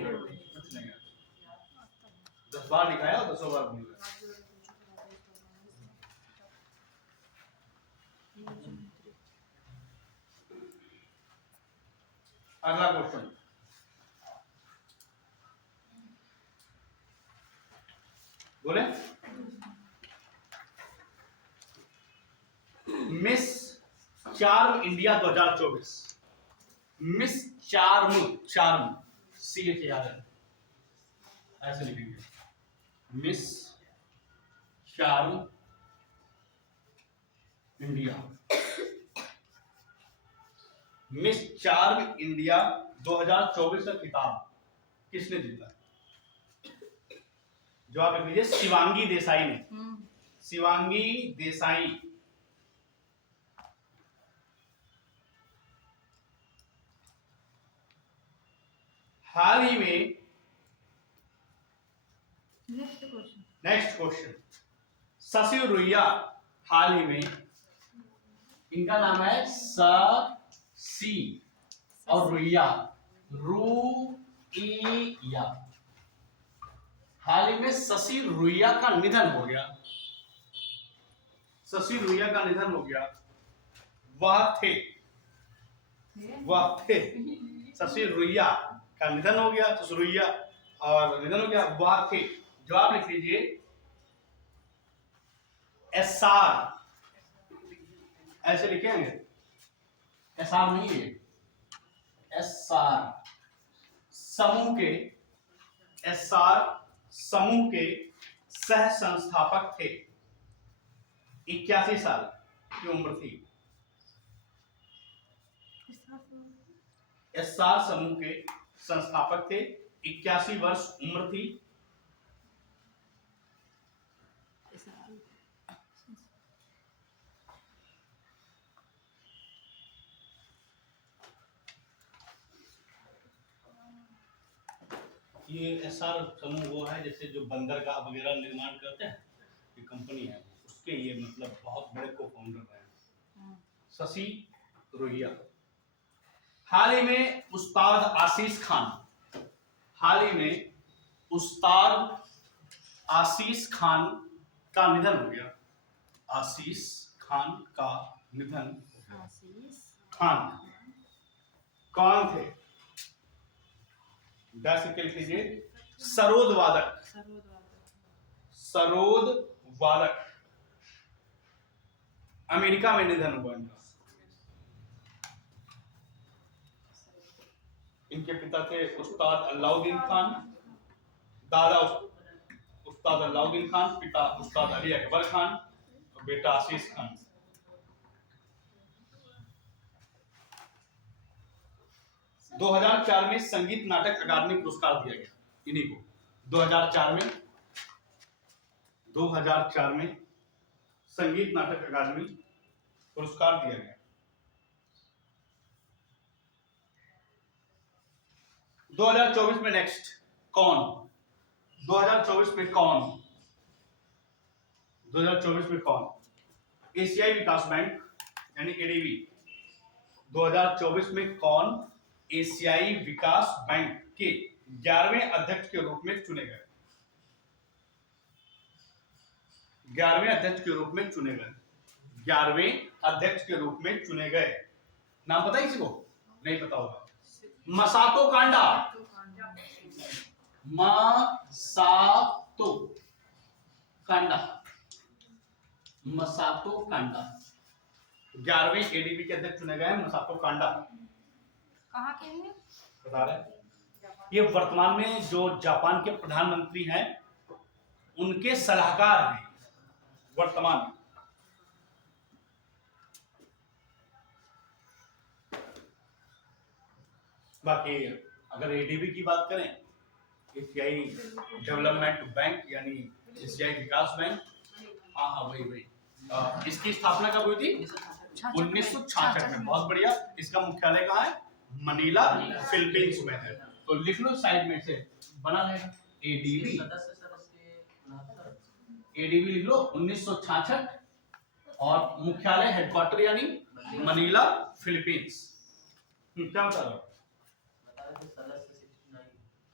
10 बार लिखाया और 10 बार भूल गए। अगला क्वेश्चन, बोले miss charm India 2024, miss charm CHARM ऐसे लिखेंगे, miss charm India, miss charm India 2024 का खिताब किसने जीता? जवाब लिख लीजिए, शिवांगी देसाई ने। शिवांगी देसाई हाल ही में, नेक्स्ट क्वेश्चन, शशि रुइया हाल ही में, इनका नाम है शशि और रुइया, रुइया, हाल ही में शशि रुइया का निधन हो गया। शशि रुइया का निधन हो गया। वह थे शशि रुइया का निधन हो गया, शशि रुइया और निधन हो गया, वह थे। जवाब लिख लीजिए, SR ऐसे लिखेंगे, SR नहीं है, SR समूह के, SR समूह के सह संस्थापक थे। 81 साल की उम्र थी। SR समूह के संस्थापक थे, 81 वर्ष उम्र थी। ये SR समूह वो है जैसे जो बंदरगाह वगैरह निर्माण करते हैं, ये कंपनी है, उसके ये मतलब बहुत बड़े को फाउंडर हैं। शशि रुइया। हाल ही में उस्ताद आशीष खान, हाल ही में उस्ताद आशीष खान का निधन हो गया। आशीष खान का निधन। खान कौन थे? लिख लीजिए, सरोद वादक, सरोद वादक, अमेरिका में निधन हुआ इनका। इनके पिता थे उस्ताद अलाउद्दीन खान, दादा उस्ताद अलाउद्दीन खान, पिता उस्ताद अली अकबर खान और बेटा आशीष खान। दो 2004 में संगीत नाटक अकादमी पुरस्कार दिया गया इन्हीं को। 2004 में संगीत नाटक अकादमी पुरस्कार दिया गया। 2024 में नेक्स्ट कौन? 2024 में कौन? 2024 में कौन? एशियाई विकास बैंक यानी ADB 2024 में कौन एशियाई विकास बैंक के 11वें अध्यक्ष के रूप में चुने गए? 11वें अध्यक्ष के रूप में चुने गए। 11वें अध्यक्ष के रूप में चुने गए। नाम पता है किसी को? नहीं पता होगा। मसातो कांडा, मसातो कांडा, मसातो कांडा 11वें ADB के अध्यक्ष चुने गए। मसातो कांडा कहाँ के हैं? बता रहे, ये वर्तमान में जो जापान के प्रधानमंत्री हैं उनके सलाहकार हैं वर्तमान में। बाकी अगर ADB की बात करें, एशियाई डेवलपमेंट बैंक यानी एशियाई विकास बैंक, हाँ हाँ वही वही। इसकी स्थापना कब हुई थी? 1966 में। बहुत बढ़िया। इसका मुख्यालय कहाँ है? मनीला, फिलीपींस में है। तो लिख लो साइड में से, बना रहेगा एडीबी। एडीबी लिख लो 1966 और मुख्यालय हेडक्वार्टर यानी मनीला, फिलीपींस। क्या बता रहा हूँ?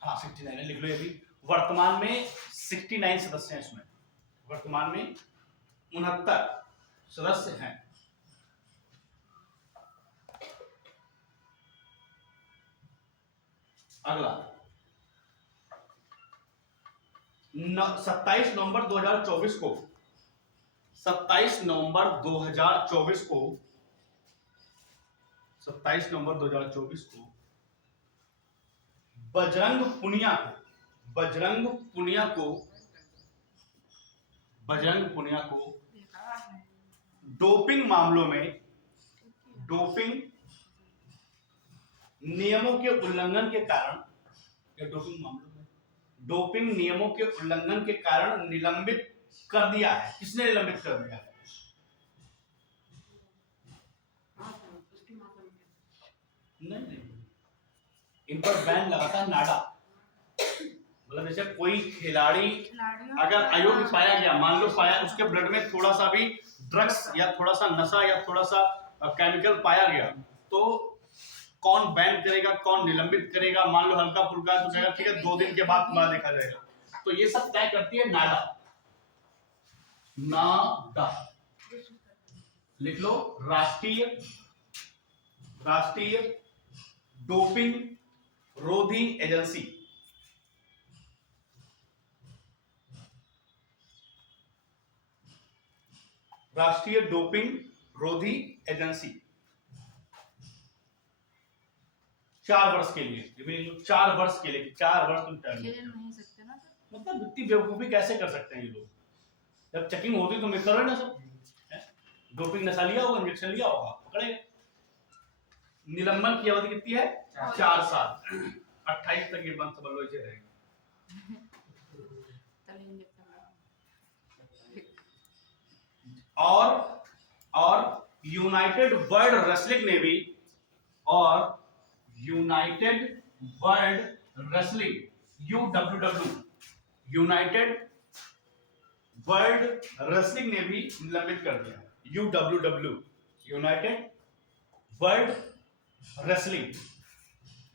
हाँ 69 लिख लो। ये भी वर्तमान में 69 सदस्य हैं इसमें। वर्तमान में 69 सदस्य हैं। अगला 27 नवंबर 2024 को 27 नवंबर 2024 को 27 नवंबर 2024 को बजरंग पुनिया को डोपिंग मामलों में डोपिंग नियमों के उल्लंघन के कारण डोपिंग नियमों के उल्लंघन के कारण निलंबित कर दिया है। किसने निलंबित कर दिया है? नहीं, इन पर बैन लगाता है नाडा। मतलब जैसे कोई खिलाड़ी अगर अयोग्य पाया गया, मान लो पाया, उसके ब्लड में थोड़ा सा भी ड्रग्स या थोड़ा सा नशा या थोड़ा सा केमिकल पाया गया, तो कौन बैन करेगा, कौन निलंबित करेगा? मान लो हल्का फुल्का तो कहेगा ठीक है 2 दिन के बाद तुम्हारा देखा जाएगा। तो ये सब तय करती है नाडा। नाडा लिख लो, राष्ट्रीय डोपिंग रोधी एजेंसी। राष्ट्रीय डोपिंग रोधी एजेंसी 4 वर्ष के लिए। 4 वर्ष के लिए, 4 वर्ष तुम टाइम नहीं सकते ना। मतलब इतनी बेवकूफी कैसे कर सकते हैं ये लोग? जब चेकिंग होती तो मैं करो ना सब। डोपिंग नशा लिया होगा, इंजेक्शन लिया होगा, पकड़ेगा। निलंबन की अवधि कितनी है? 4 साल। 28 तक ये बंद समझ लो इसे रहेगा। और यूनाइटेड वर्ल्ड रेसलिंग ने भी यूनाइटेड वर्ल्ड रेसलिंग ने भी निलंबित कर दिया। UWW United world wrestling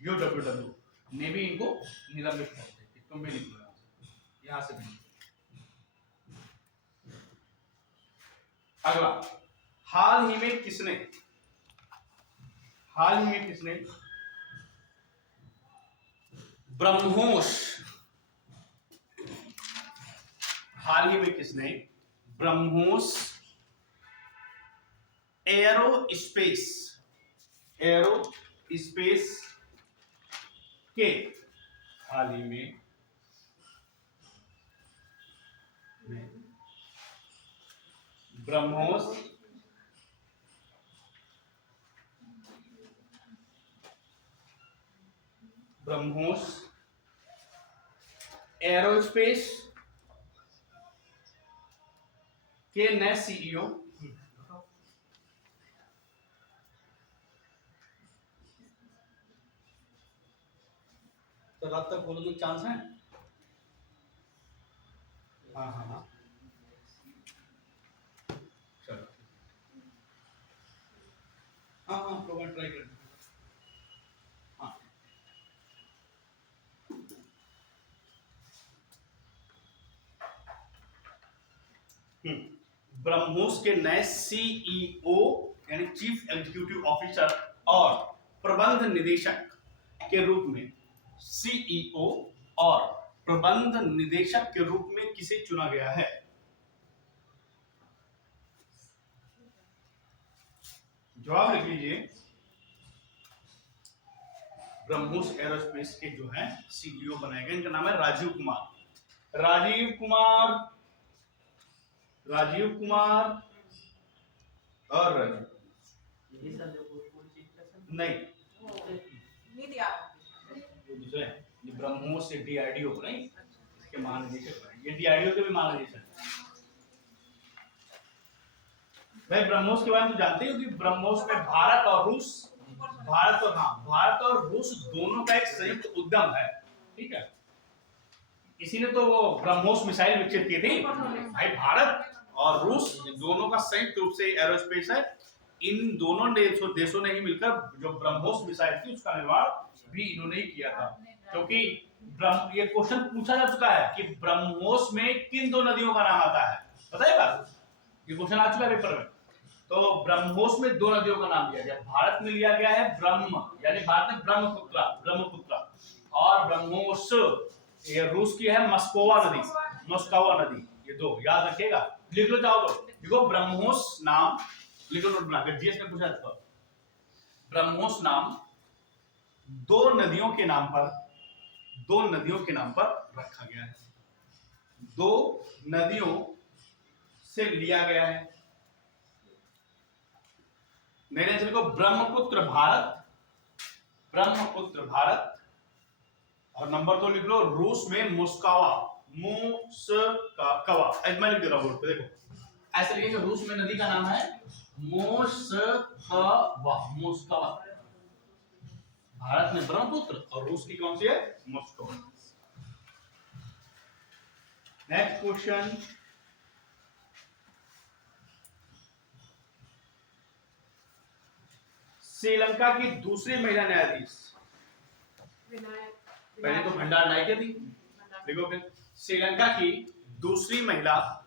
UWW ने भी इनको निलंबित कर दिया। तुम भी निकलो यहां से भी। अगला, हाल ही में किसने ब्रह्मोस एरोस्पेस के हाल ही में ब्रह्मोस एरोस्पेस के नए सीईओ तो रात तक बोलने का चांस है? हाँ चलो हाँ प्रोग्राम ट्राई कर। ब्रह्मोस के नए सीईओ यानी चीफ एग्जीक्यूटिव ऑफिसर और प्रबंध निदेशक के रूप में किसे चुना गया है? जवाब लिख लीजिए। ब्रह्मोस एरोस्पेस के जो है सीईओ बनाए गए, इनका नाम है राजीव कुमार और नहीं दूसरे ब्रह्मोस से DRDO नहीं, के महानिदेशक बने, ये डीआरडीओ के भी महानिदेशक हैं। भाई ब्रह्मोस के बारे में तो जानते हो कि ब्रह्मोस में भारत और रूस दोनों का एक संयुक्त उद्यम है, ठीक है। इसी ने तो वो ब्रह्मोस मिसाइल विकसित की थी। भाई भारत और रूस दोनों का संयुक्त रूप से एरोस्पेस है। इन दोनों देशों ने ही मिलकर जो ब्रह्मोस मिसाइल थी उसका निर्माण भी इन्होंने ही किया था। क्योंकि ये क्वेश्चन पूछा जा चुका है कि ब्रह्मोस में किन दो नदियों का नाम आता है, पता है बात? ये क्वेश्चन आ चुका है पेपर में। तो ब्रह्मोस में दो नदियों का नाम लिया गया। भारत में लिया गया है ब्रह्म, यानी भारत में ब्रह्मपुत्र, और ब्रह्मोस ये रूस की है मस्कोवा नदी। ये दो याद रखिएगा, लिख लो चाहो तो। देखो ब्रह्मोस नाम लिख लो, बनाकर जीएस में पूछा था। ब्रह्मोस नाम दो नदियों के नाम पर रखा गया है। दो नदियों से लिया गया है। मेरे चल को ब्रह्मपुत्र भारत, और नंबर 2 लिख लो रूस में मोस्कावा। मैं लिख दे रहा हूं बोर्ड पे, देखो ऐसे लिखेंगे। रूस में नदी का नाम है मोस्कावा। भारत में ब्रह्मपुत्र और रूस की कौन सी है? मोस्कावा। नेक्स्ट क्वेश्चन, श्रीलंका की दूसरी महिला न्यायाधीश, पहले तो भंडार नायके थी, देखो फिर श्रीलंका की दूसरी महिला,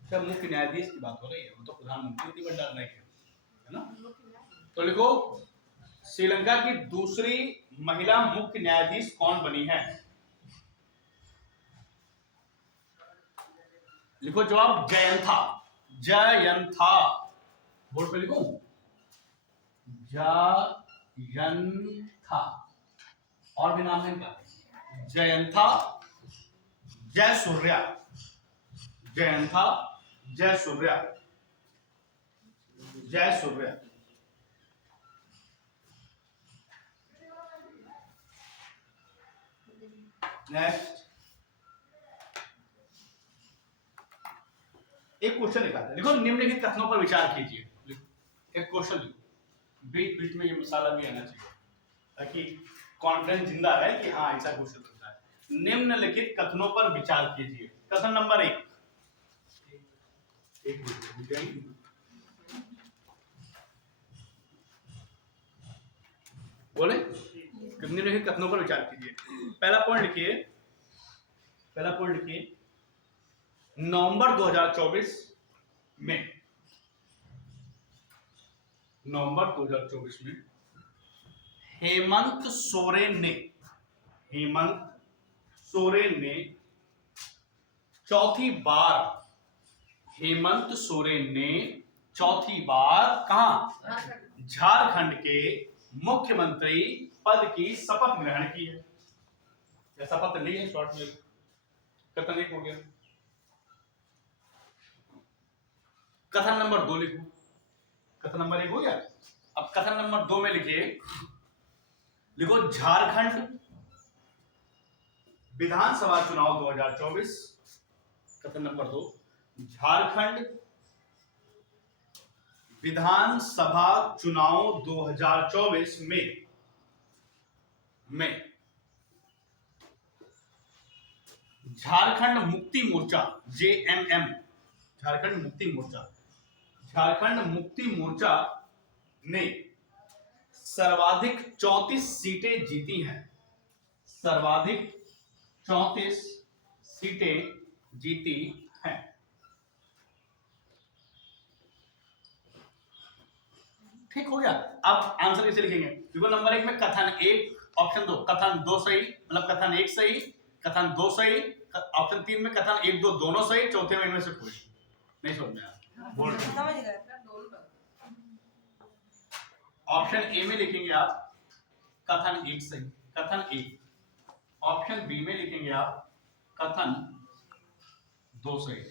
जब मुख्य न्यायाधीश की बात हो रही है, वो तो प्रधानमंत्री थी भंडार नायके, है ना? तो लिखो श्रीलंका की दूसरी महिला मुख्य न्यायाधीश कौन बनी है? लिखो जवाब जयंथा। बोर्ड पे लिखो जयंथा, और भी नाम है इनका, जयंथा जयसूर्या। नेक्स्ट एक क्वेश्चन लिखा था, देखो निम्नलिखित कथनों पर विचार कीजिए। एक क्वेश्चन लिखो, बीच में ये मसाला भी आना चाहिए ताकि कॉन्फिडेंस जिंदा रहे कि हाँ ऐसा क्वेश्चन होता है। निम्नलिखित कथनों पर विचार कीजिए। कथन नंबर 1, बोले निम्नलिखित कथनों पर विचार कीजिए। पहला पॉइंट लिखिए, नवंबर 2024 में हेमंत सोरेन ने चौथी बार कहां? झारखंड के मुख्यमंत्री पद की शपथ ग्रहण की है, या शपथ ली है शॉर्ट में। कथन 1 हो गया। कथन नंबर 2 लिखो। कथन नंबर 1 हो गया। अब कथन नंबर 2 में लिखो झारखंड विधानसभा चुनाव 2024। कथन नंबर 2, झारखंड विधानसभा चुनाव 2024 में झारखंड मुक्ति मोर्चा JMM, झारखंड मुक्ति मोर्चा ने सर्वाधिक 34 सीटें जीती हैं। ठीक हो गया। अब आंसर कैसे लिखेंगे? देखो नंबर 1 में कथन 1 ऑप्शन 2, कथन 2 सही, मतलब कथन 1 सही, कथन 2 सही, ऑप्शन 3 में कथन 1 2 दोनों सही, चौथे में इनमें से कोई नहीं। समझ में आया? समझ गए। ऑप्शन ए में लिखेंगे आप कथन 1 सही, कथन 1। ऑप्शन बी में लिखेंगे आप कथन 2 सही।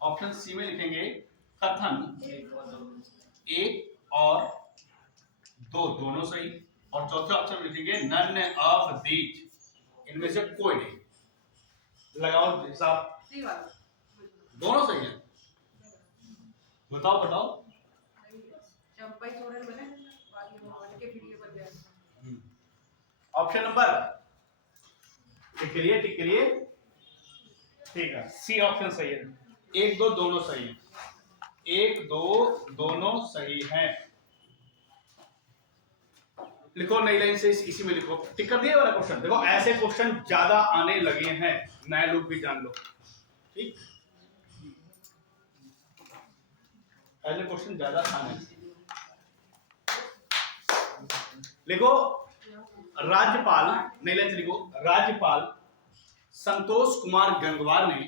ऑप्शन सी में लिखेंगे कथन 1 और 2 दोनों सही, और चौथे ऑप्शन में लिखेंगे नन ऑफ दीज। इनमें से कोई नहीं। लगाओ हिसाब, दोनों सही है। बताओ बताओ। ऑप्शन नंबर टिक करिए ठीक है, सी ऑप्शन सही है। 1 2 दोनों सही है, 1 2 दोनों सही हैं। लिखो नई लाइन से, इसी में लिखो, टिक कर दिए वाला क्वेश्चन। देखो ऐसे क्वेश्चन ज्यादा आने लगे हैं, नए लोग भी जान लो, ठीक। ऐसे क्वेश्चन ज्यादा आने लिखो। राज्यपाल, नई लाइन से लिखो, राज्यपाल संतोष कुमार गंगवार ने,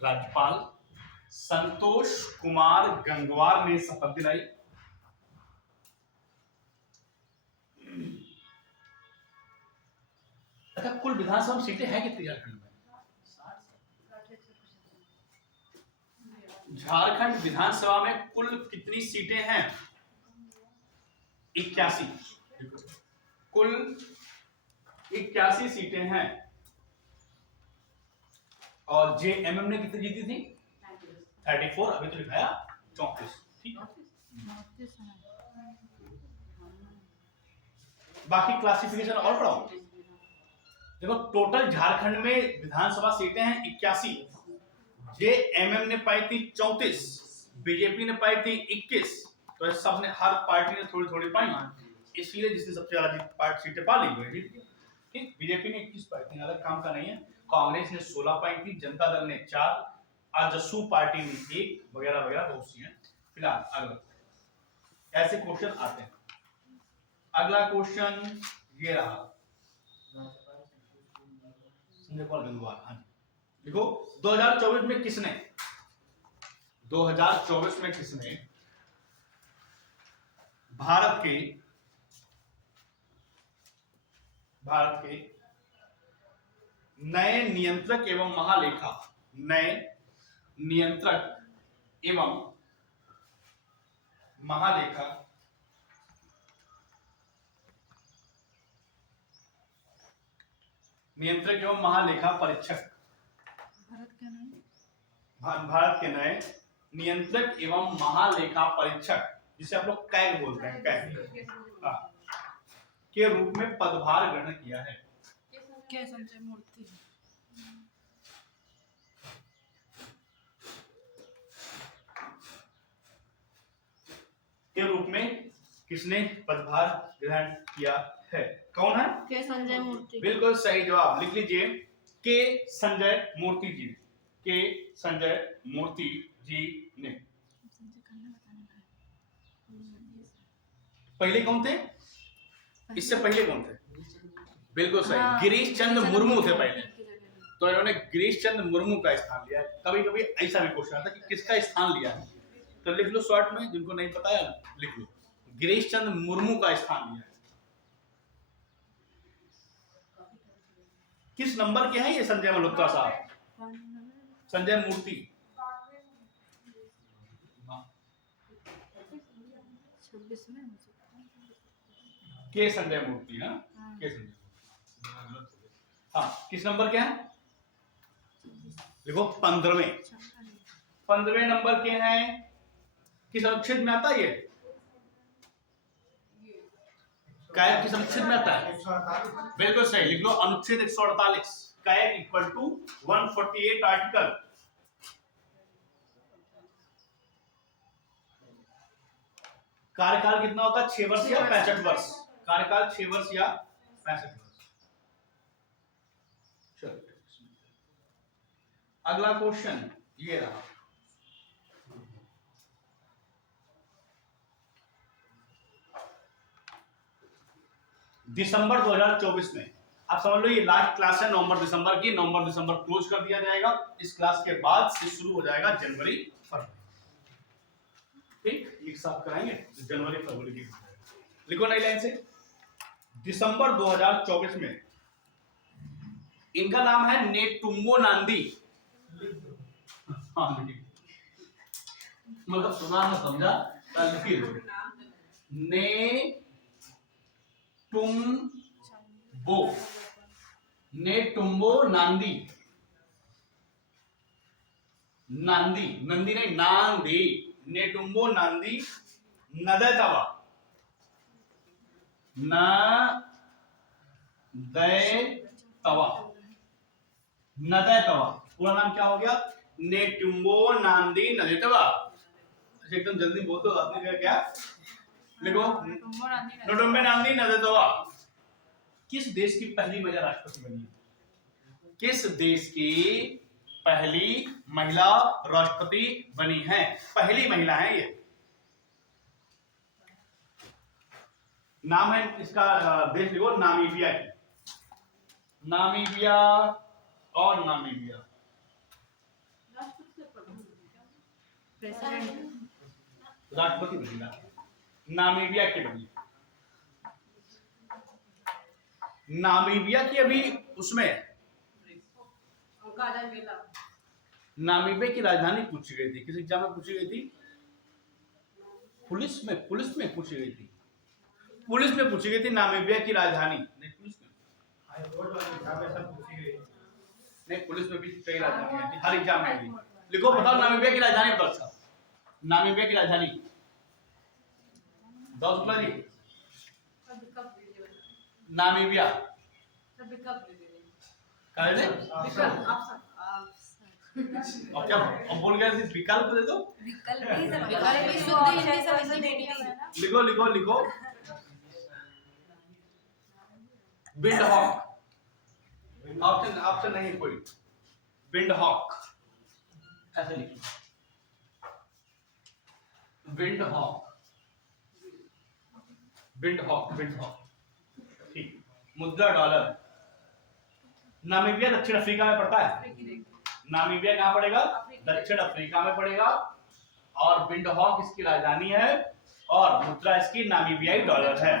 राज्यपाल संतोष कुमार गंगवार ने शपथ दिलाई। अच्छा, कुल विधानसभा सीटें हैं कितनी झारखंड में? झारखंड विधानसभा में कुल कितनी सीटें हैं? 81। कुल 81 सीटें हैं। और जेएमएम ने कितनी जीती थी? 34। अभी तो लिखाया 34, ठीक। बाकी क्लासिफिकेशन और पढ़ाओ। देखो टोटल झारखंड में विधानसभा सीटें हैं 81, जेएमएम ने पाई थी 34, बीजेपी ने पाई थी 21। तो सब ने, हर पार्टी ने थोड़ी थोड़ी पाई, इसलिए जिसने सबसे ज्यादा सीटें पा ली हुई है, ठीक। बीजेपी ने 21 पाई थी, ज्यादा काम का नहीं है। कांग्रेस ने 16 पाई थी, जनता दल ने 4, आजसू पार्टी ने 1, वगैरह वगैरह बहुत सी हैं। फिलहाल अगला ऐसे क्वेश्चन आते हैं। अगला क्वेश्चन ये रहा, संजय पाल गंगवार। हाँ जी, देखो 2024 में किसने भारत के नए नियंत्रक एवं महालेखा परीक्षक, भारत के नए नियंत्रक एवं महालेखा परीक्षक, जिसे आप लोग कैग बोलते हैं, कैग, हाँ, के रूप में पदभार ग्रहण किया है। क्या संजय मूर्ति के रूप में किसने पदभार ग्रहण किया है? कौन है? के संजय मूर्ति। बिल्कुल सही जवाब, लिख लीजिए, के संजय मूर्ति जी, के संजय मूर्ति जी ने। पहले कौन थे? इससे पहले कौन थे? बिल्कुल सही, गिरीश चंद्र मुर्मू थे पहले। तो इन्होंने गिरीश चंद्र मुर्मू का स्थान लिया है। कभी कभी ऐसा भी क्वेश्चन आता है कि किसका स्थान लिया है, तो लिख लो शॉर्ट में, जिनको नहीं पता है लिख लो, गिरीश चंद्र मुर्मू का स्थान लिया है। किस नंबर के हैं ये संजय मल्होत्रा साहब? संजय मूर्ति, के संजय मूर्ति, हाँ के संजय, हाँ किस नंबर के हैं? देखो 15वें नंबर के हैं। किस अनुच्छेद में आता है ये? कायक किस अनुच्छेद में आता है? बिल्कुल सही, लिख लो अनुच्छेद 148, कायक इक्वल टू 148 आर्टिकल। कार्यकाल कितना होता है? 6 वर्ष या 65 वर्ष? कार्यकाल 6 वर्ष या 65 वर्ष। चलो अगला क्वेश्चन ये रहा, दिसंबर 2024 में, आप समझ लो ये लास्ट क्लास है नवंबर दिसंबर की। नवंबर दिसंबर क्लोज कर दिया जाएगा, इस क्लास के बाद से शुरू हो जाएगा जनवरी फरवरी, ठीक, एक साथ कराएंगे जनवरी फरवरी की। लिखो नई लाइन से, दिसंबर 2024 में इनका नाम है नेटुम्बो नांदी। हाँ मतलब सुना ना समझा, ने तुम बो नेटुम्बो नांदी, नांदी, नंदी नहीं नांदी, नेटुम्बो नांदी नदैतवा, नदैतवा, नदैतवा पूरा नाम क्या हो गया? नेटुम्बो नांदी नदैतवा। अच्छा एकदम जल्दी बोल दो, आपने क्या लिखो? नेटुम्बो नांदी नदैतवा किस देश की पहली महिला राष्ट्रपति बनी है? किस देश की पहली महिला राष्ट्रपति बनी है? पहली महिला है ये। नाम है इसका, देश लिखो नामीबिया की, नामीबिया और नामीबिया। राष्ट्रपति बनी, नामीबिया की बनी। नामीबिया की अभी उसमें नामीबिया की राजधानी पूछी गई थी, किस एग्जाम में पूछी गई थी? पुलिस में पूछी गई थी, पुलिस में पूछी गई थी नामीबिया की राजधानी। नहीं पुलिस में, नहीं पुलिस में भी कई राजधानियां थी, हर एग्जाम में भी। लिखो बताओ नामीबिया की राजधानी बताओ। अच्छा नामीबिया की राजधानी 10 जी। नामीबिया और क्या बोल गए थे? विकल्प दे दो। लिखो लिखो लिखो, विंडहॉक, ऑप्शन नहीं कोई, विंडहॉक ऐसे लिखिए, विंडहॉक, विंडहॉक, विंडहॉक। ठीक, मुद्रा डॉलर। नामीबिया दक्षिण अफ्रीका में पड़ता है। नामीबिया कहाँ पड़ेगा? दक्षिण अफ्रीका में पड़ेगा। और विंडहॉक इसकी राजधानी है और मुद्रा इसकी नामीबियाई डॉलर है।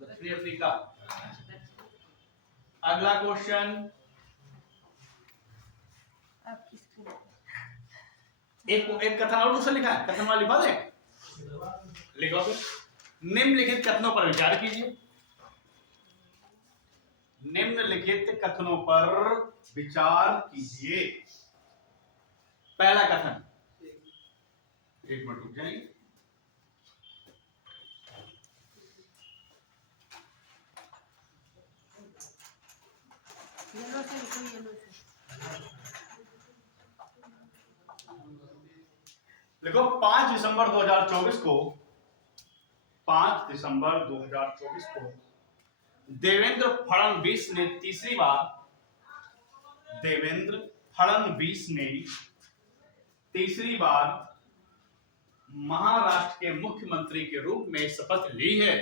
दक्षिण अफ्रीका। अगला क्वेश्चन, एक कथन और दूसरा लिखा है, कथन वाला लिखा दे, लिखो फिर। निम्नलिखित कथनों पर विचार कीजिए, निम्नलिखित कथनों पर विचार कीजिए। पहला कथन, एक मिनट रुक जाइए। देखो 5 दिसंबर 2024 को, 5 दिसंबर 2024 को देवेंद्र फडणवीस ने तीसरी बार, देवेंद्र फडणवीस ने तीसरी बार महाराष्ट्र के मुख्यमंत्री के रूप में शपथ ली है।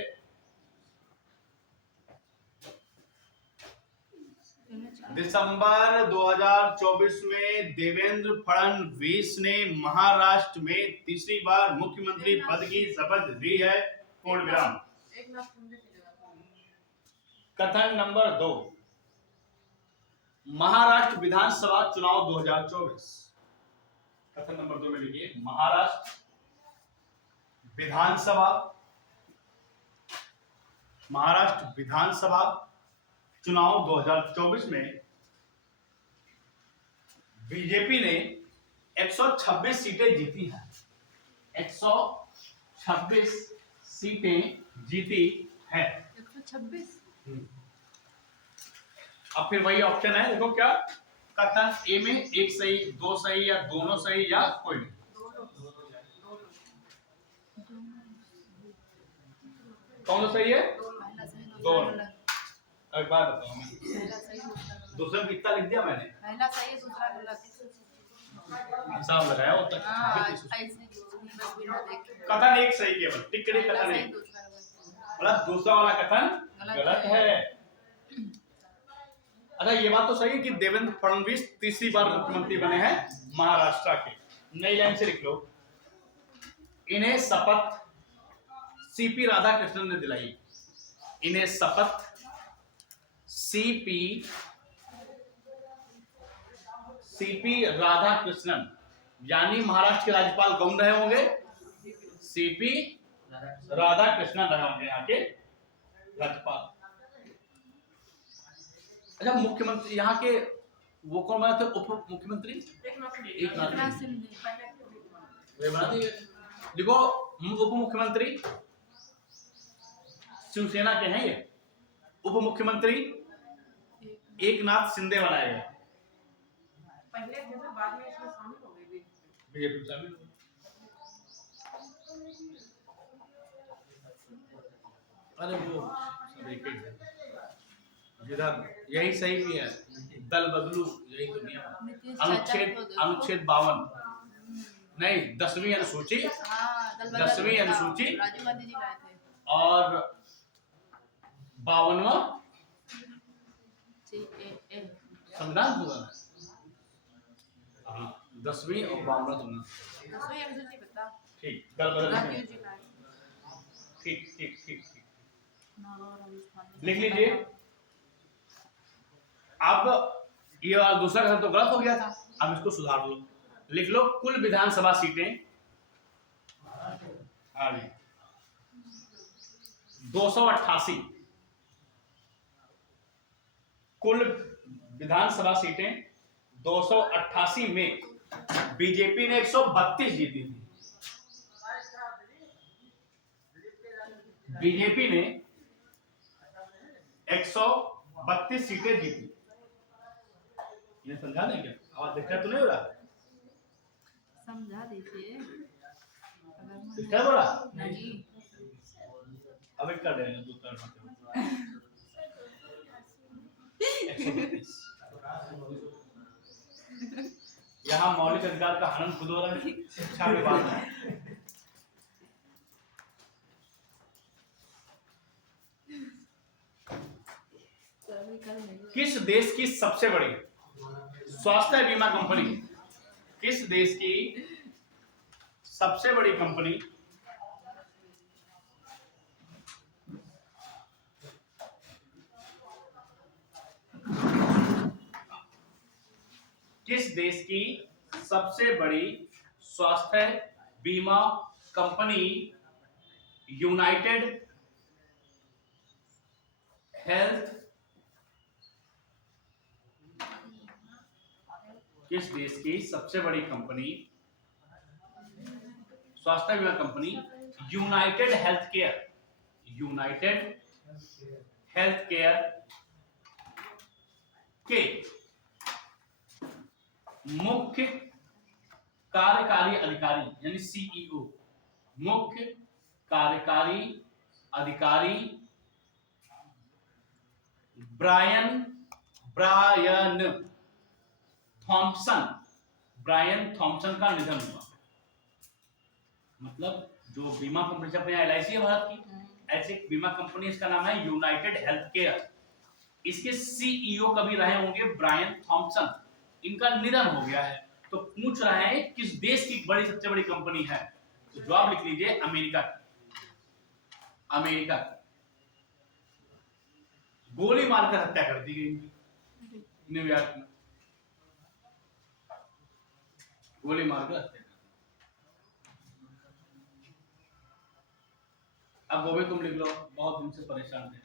दिसंबर 2024 में देवेंद्र फडणवीस ने महाराष्ट्र में तीसरी बार मुख्यमंत्री पद की शपथ ली है। पूर्ण विराम। कथन नंबर 2, महाराष्ट्र विधानसभा चुनाव 2024। कथन नंबर 2 में लिखिए, महाराष्ट्र विधानसभा चुनाव 2024 में बीजेपी ने 126 सीटें जीती हैं। 126 सीटें जीती हैं। 126। अब फिर वही ऑप्शन है, देखो क्या कथन ए में एक सही, दो सही या दोनों सही या कोई नहीं। कौन सा सही है? दोनों। एक बात बताओ, दूसरा कितना लिख दिया मैंने? पहला सही, दूसरा गलत। हिसाब लगाया होता है। कथन एक सही केवल, टिकड़ी कथन एक, मतलब दूसरा वाला कथन गलत है। अच्छा ये बात तो सही है कि देवेंद्र फडणवीस तीसरी बार मुख्यमंत्री बने हैं महाराष्ट्र के। नई लाइन से लिख लो, इन्हें शपथ सीपी राधाकृष्णन ने दिलाई। इन्हें शपथ सीपी राधाकृष्णन, यानी महाराष्ट्र के राज्यपाल कौन रहे होंगे? सीपी राधाकृष्णन रहे होंगे यहाँ के राज्यपाल। अच्छा मुख्यमंत्री यहाँ के वो कौन बना थे उप मुख्यमंत्री? एक एकनाथ नाथ शिंदे। वे बना दिए। देखो उप मुख्यमंत्री शिवसेना के हैं ये, उप मुख्यमंत्री एकनाथ शिंदे बनाए गए। पहले थे ना, बाद में इसमें शामिल हो गए बीजेपी में शामिल हुए। अरे वो सब एक ही है। जिधर यही सही भी है, दल बदलू यही दुनिया। अनुच्छेद 52 नहीं 10वीं अनुसूची, 10वीं अनुसूची राजीव गांधी जी लाए थे। और 52वां संविधान सुधार। हाँ 10वीं और 52वां संविधान। 10वीं अनुसूची बता। ठीक दल बदल राजीव जी लाए। ठीक ठीक ठीक ठीक नागौर राजस्थान में। लिख लीजिए। अब ये वाला दूसरा घर तो गलत हो गया था, अब इसको सुधार लो। लिख लो कुल विधानसभा सीटें आ गई 288। कुल विधानसभा सीटें 288 में बीजेपी ने 132 जीती थी। बीजेपी ने 132 सीटें जीती। ये समझा नहीं क्या? आवाज दिखता तो नहीं हो रहा? समझा दीजिए। दिखता हो रहा? नहीं। अब एक कर देंगे दो तरफ। यहाँ मौलिक अधिकार का हनन खुद हो रहा है, शिक्षा में बात है। किस देश की सबसे बड़ी स्वास्थ्य बीमा कंपनी, किस देश की सबसे बड़ी कंपनी किस देश की सबसे बड़ी स्वास्थ्य बीमा कंपनी यूनाइटेड हेल्थ, किस देश की सबसे बड़ी कंपनी स्वास्थ्य बीमा company United health care, United health care के मुख्य कार्यकारी अधिकारी यानी सीईओ, मुख्य कार्यकारी अधिकारी ब्रायन थॉम्पसन का निधन हुआ। मतलब जो बीमा कंपनी से अपने LIC है भारत की, ऐसी बीमा कंपनी, इसका नाम है यूनाइटेड हेल्थ केयर। इसके सीईओ कभी रहे होंगे ब्रायन थॉम्पसन, इनका निधन हो गया है। तो पूछ रहे हैं किस देश की सबसे बड़ी कंपनी है, तो जवाब लिख लीजिए अमेरिका। अमेरिका गोली मारकर हत्या कर दी गई न्यूयॉर्क में, गोली मारकर हत्या। अब वो भी तुम लिख लो, बहुत दिन से परेशान थे।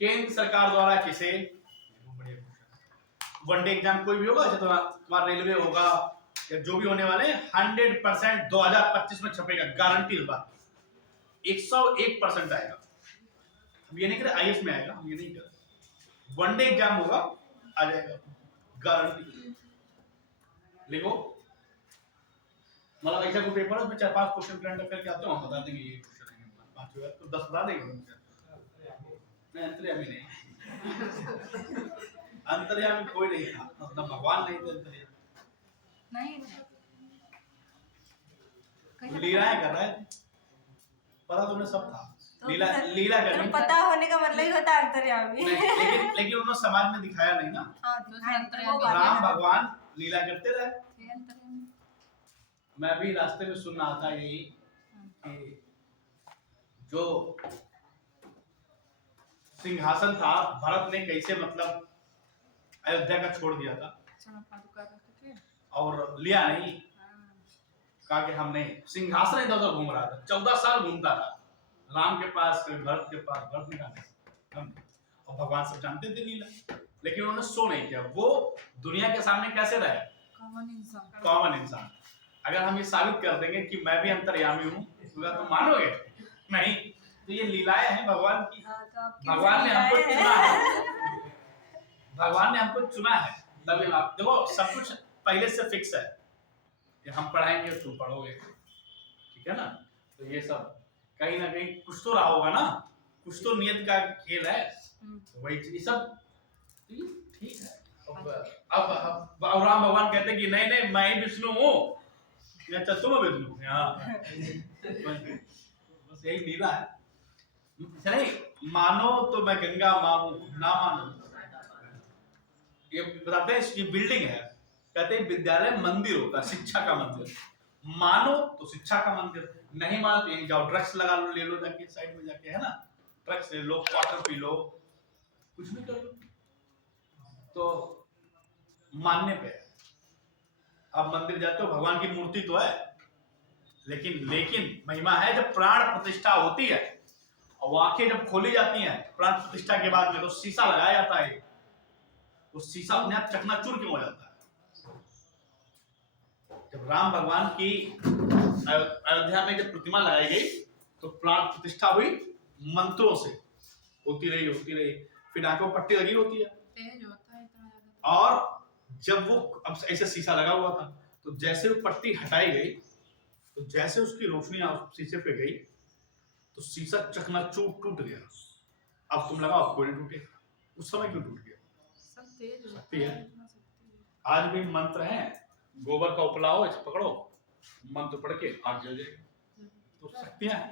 केंद्र सरकार द्वारा किसे, वनडे एग्जाम कोई भी होगा, तो तुम्हारा रेलवे होगा या जो भी होने वाले 100% 2025 में छपेगा, गारंटी बात, 101% आएगा। हम ये नहीं कह रहे IAS में आएगा, हम ये नहीं कह रहे, वनडे एग्जाम होगा आ जाएगा, गारंटी। लिखो मतलब ऐसा कोई पेपर है उसमें 4-5 क्वेश्चन करंट अफेयर के आते हो, हम बता देंगे ये क्वेश्चन है, 5 होगा तो 10 बता देंगे। नहीं अंतर्यामी नहीं, अंतर्यामी कोई नहीं था, मतलब भगवान नहीं थे अंतर्यामी, नहीं लीलाएं कर रहे थे, पता तुम्हें सब था। तो लीला करनी पता होने का मतलब ही होता है अंतर्यामी। लेकिन उन्होंने समाज में दिखाया नहीं ना। हाँ, राम भगवान लीला करते रहे। मैं भी रास्ते में सुन रहा था यही कि जो सिंहासन था भरत ने कैसे मतलब अयोध्या का छोड़ दिया था और लिया नहीं, कहा कि हम नहीं, सिंहासन इधर उधर घूम रहा था, 14 साल घूमता था, राम के पास, भरत के पास, भरत ने कहा और भगवान सब जानते थे लीला, लेकिन उन्होंने शो नहीं किया। वो दुनिया के सामने कैसे रहे? कॉमन इंसान। अगर हम ये साबित कर देंगे कि मैं भी अंतर्यामी हूँ तो मानोगे नहीं। तो ये लीलाएं हैं भगवान की। भगवान ने हमको चुना है, भगवान ने हमको चुना है। तभी आप देखो सब कुछ पहले से फिक्स है कि हम पढ़ाएंगे तुम पढ़ोगे, ठीक है ना। तो ये सब कहीं ना कहीं कुछ तो रहा होगा ना, कुछ तो नियत का खेल है, वही चीज सब ठीक है। अब राम भगवान कहते हैं कि नहीं नहीं मैं ही विष्णु हूँ, अच्छा तुम विष्णु। हाँ बस यही लीला है। नहीं मानो तो मैं गंगा माँ हूँ, ना मानो। ये बताते हैं इसकी बिल्डिंग है, कहते हैं विद्यालय मंदिर होता है, शिक्षा का मंदिर। मानो तो शिक्षा का मंदिर, नहीं मानो तो यहीं जाओ ड्रग्स लगा लो, ले लो जाके साइड में जाके, है ना, ड्रग्स ले लो, वाटर पी लो, कुछ भी कर लो। तो मानने पे आप मंदिर जाते हो, भगवान की मूर्ति तो है, लेकिन महिमा है जब प्राण प्रतिष्ठा होती है और आंखें जब खोली जाती हैं प्राण प्रतिष्ठा के बाद में, तो शीशा लगाया जाता है, वो शीशा अपने आप चकनाचूर क्यों हो जाता है? जब राम भगवान की अयोध्या में जब प्रतिमा लगाई गई तो प्राण प्रतिष्ठा हुई मंत्रों से, होती रही, फिर आंखों पर पट्टी लगी होती है, तेज होता है इतना ज्यादा। और जब वो अब ऐसे शीशा लगा हुआ था तो जैसे वो पट्टी हटाई गई तो जैसे उसकी रोशनी शीशे पे गई तो शीशा चकनाचूर टूट गया। अब तुम लगाओ आपको नहीं टूटेगा, उस समय क्यों टूट गया? सब तेज शक्ति है। आज भी मंत्र है, गोबर का उपलाओ, इसे पकड़ो, मंत्र पढ़ के आग जल जाएगी, तो शक्तियां हैं।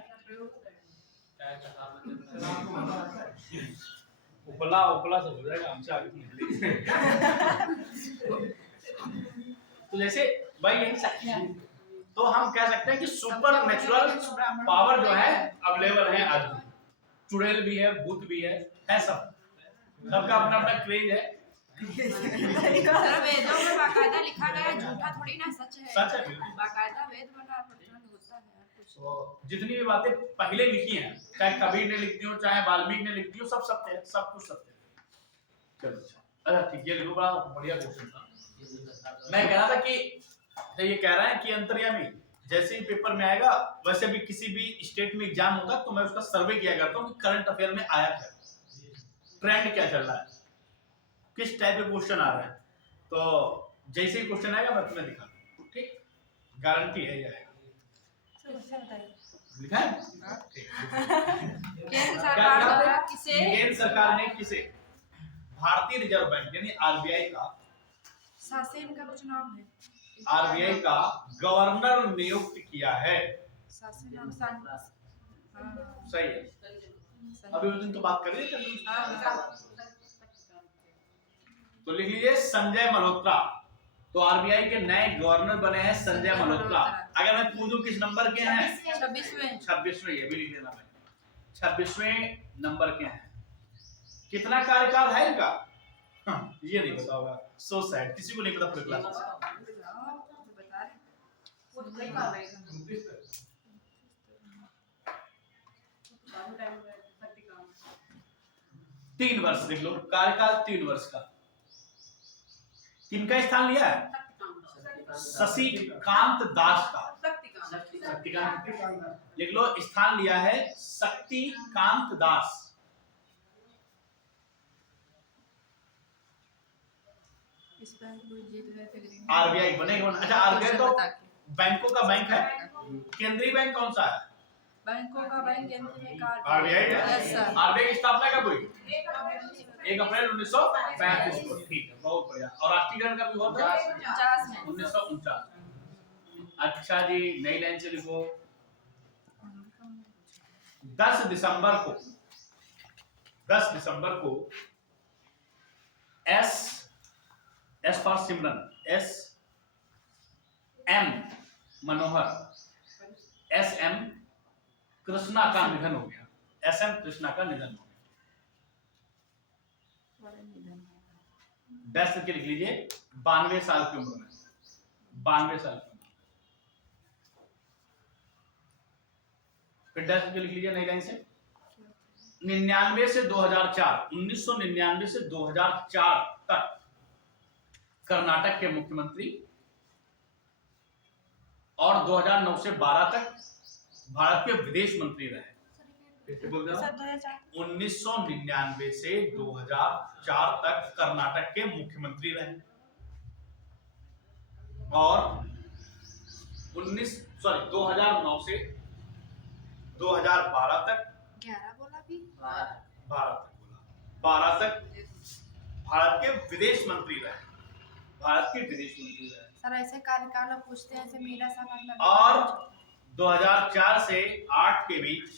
उपला से हो जाएगा, हमसे आगे निकलेगी। तो जैसे भाई यही शक्तियां हैं। तो हम कह सकते हैं कि सुपर नेचुरल पावर जो है अवेलेबल है आज भी। चुड़ैल भी है, भूत भी है सब, सबका अपना अपना क्रेज है। सर वेदों में बाकायदा लिखा गया है, झूठा थोड़ी ना, सच है। सच है बिल्कुल। बाकायदा वेद बना प्रचलन होता है कुछ। तो जितनी भी बातें पहले लिखी हैं, चाहे कबीर ने लिख दी हो, चाहे वाल्मीकि ने लिख दी हो, सब सत्य है, सब कुछ सत्य है। चलो अच्छा ठीक, ये लिखो, बड़ा बढ़िया क्वेश्चन था। मैं कह रहा था कि ये कह रहा है कि अंतर्यामी जैसे ही पेपर में आएगा, वैसे भी किसी भी स्टेट में एग्जाम होगा तो मैं उसका सर्वे किया करता हूँ कि करंट अफेयर में आया क्या, ट्रेंड क्या चल रहा है, किस टाइप के क्वेश्चन आ रहे हैं। तो जैसे ही क्वेश्चन आएगा मैं तुम्हें दिखा दूँ, ठीक, गारंटी है ये आएगा। लिखा है? केंद्र सरकार द्वारा किसे, केंद्र सरकार ने किसे भारतीय रिजर्व बैंक यानी आरबीआई का, शासन का कुछ नाम है, आरबीआई का गवर्नर नियुक्त किया है। शासन नाम सान, सही है। अभी उस दिन तो बात कर रही थे, तो लिख लीजिए संजय मल्होत्रा। तो आरबीआई के नए गवर्नर बने हैं संजय मल्होत्रा। अगर मैं पूछूं किस नंबर के हैं? 26वें, ये भी लिख लेना भाई, 26वें नंबर के हैं। कितना कार्यकाल है इनका? ये नहीं पता होगा, सो सैड, किसी को नहीं पता पूरे क्लास में। 3 वर्ष लिख लो, कार्यकाल 3 वर्ष का। किनका स्थान लिया है? शशिकांत दास का, शक्तिकांत लिख लो, स्थान लिया है शक्तिकांत दास। आरबीआई बनेगा। अच्छा आरबीआई तो बैंकों का बैंक है, केंद्रीय बैंक कौन सा है? बैंकों का बैंक केंद्रीय का आरबीआई है। Yes sir. आरबीआई की स्थापना कब हुई? 1 अप्रैल 1935 को, ठीक है, बहुत बढ़िया। और राष्ट्रीयकरण कब हुआ था? 1949। अच्छा जी, नई लाइन से लिखो, 10 दिसंबर को S for Simran, M Manohar, M Krishna का निधन हो गया। एम कृष्णा का निधन हो गया। 10 के लिख लीजिए, 92 साल की उम्र में, 92 साल की उम्र। फिर 10 के लिख लीजिए नई लाइन से, 1999 से 2004, 1999 से 2004 तक कर्नाटक के मुख्यमंत्री और 2009 से 12 तक भारत के विदेश मंत्री रहे। बोल रहा सर 2004 1999 से 2004 तक कर्नाटक के मुख्यमंत्री रहे और 2009 से 2012 तक 11 बोला भी 12 तक भारत के विदेश मंत्री रहे, भारत के विदेश मंत्री रहे। सर ऐसे कार्यकाल आप पूछते हैं, ऐसे मेरा सवाल में और 2004 से 8 के बीच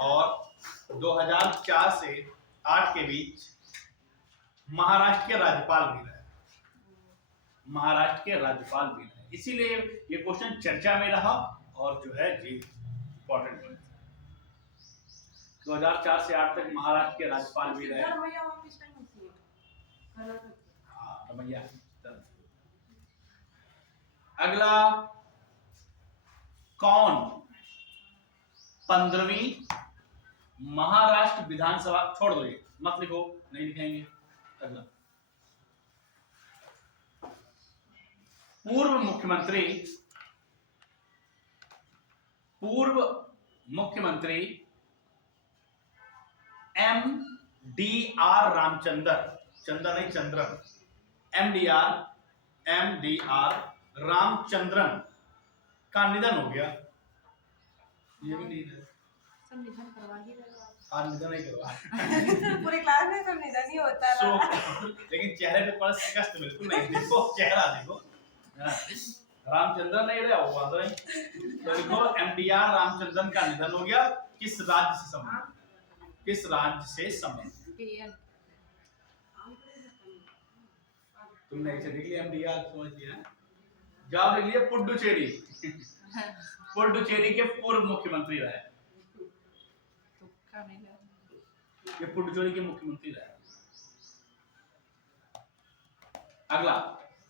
और 2004 से 8 के बीच महाराष्ट्र के राज्यपाल भी रहे, महाराष्ट्र के राज्यपाल भी रहे। इसीलिए ये क्वेश्चन चर्चा में रहा और जो है जी इंपॉर्टेंट है। 2004 से 8 तक महाराष्ट्र के राज्यपाल भी रहे। हाँ, रमैया। अगला, कौन 15वीं महाराष्ट्र विधानसभा, छोड़ दो ये मत लिखो, नहीं लिखेंगे। अगला, पूर्व मुख्यमंत्री MDR रामचंद्रन का निधन हो गया। ये भी नहीं है सब निधन करवा ही रहे हो आप। आज निधन नहीं करवा पूरी क्लास में सब निधन ही होता है। लेकिन चेहरे पे पर शिकस्त बिल्कुल नहीं, देखो चेहरा देखो। रामचंद्रन नहीं रहा वो बात नहीं, तो देखो MDR रामचंद्रन का निधन हो गया। किस राज्य से संबंधित? किस राज्य से संबंधित? PN तुमने ऐसे देख लिया MDR, समझ लिया? जवाब लिख लिया पुडुचेरी। पुडुचेरी के पूर्व मुख्यमंत्री रहे, तुक्का नहीं लगा। ये पुडुचेरी के मुख्यमंत्री रहे। अगला,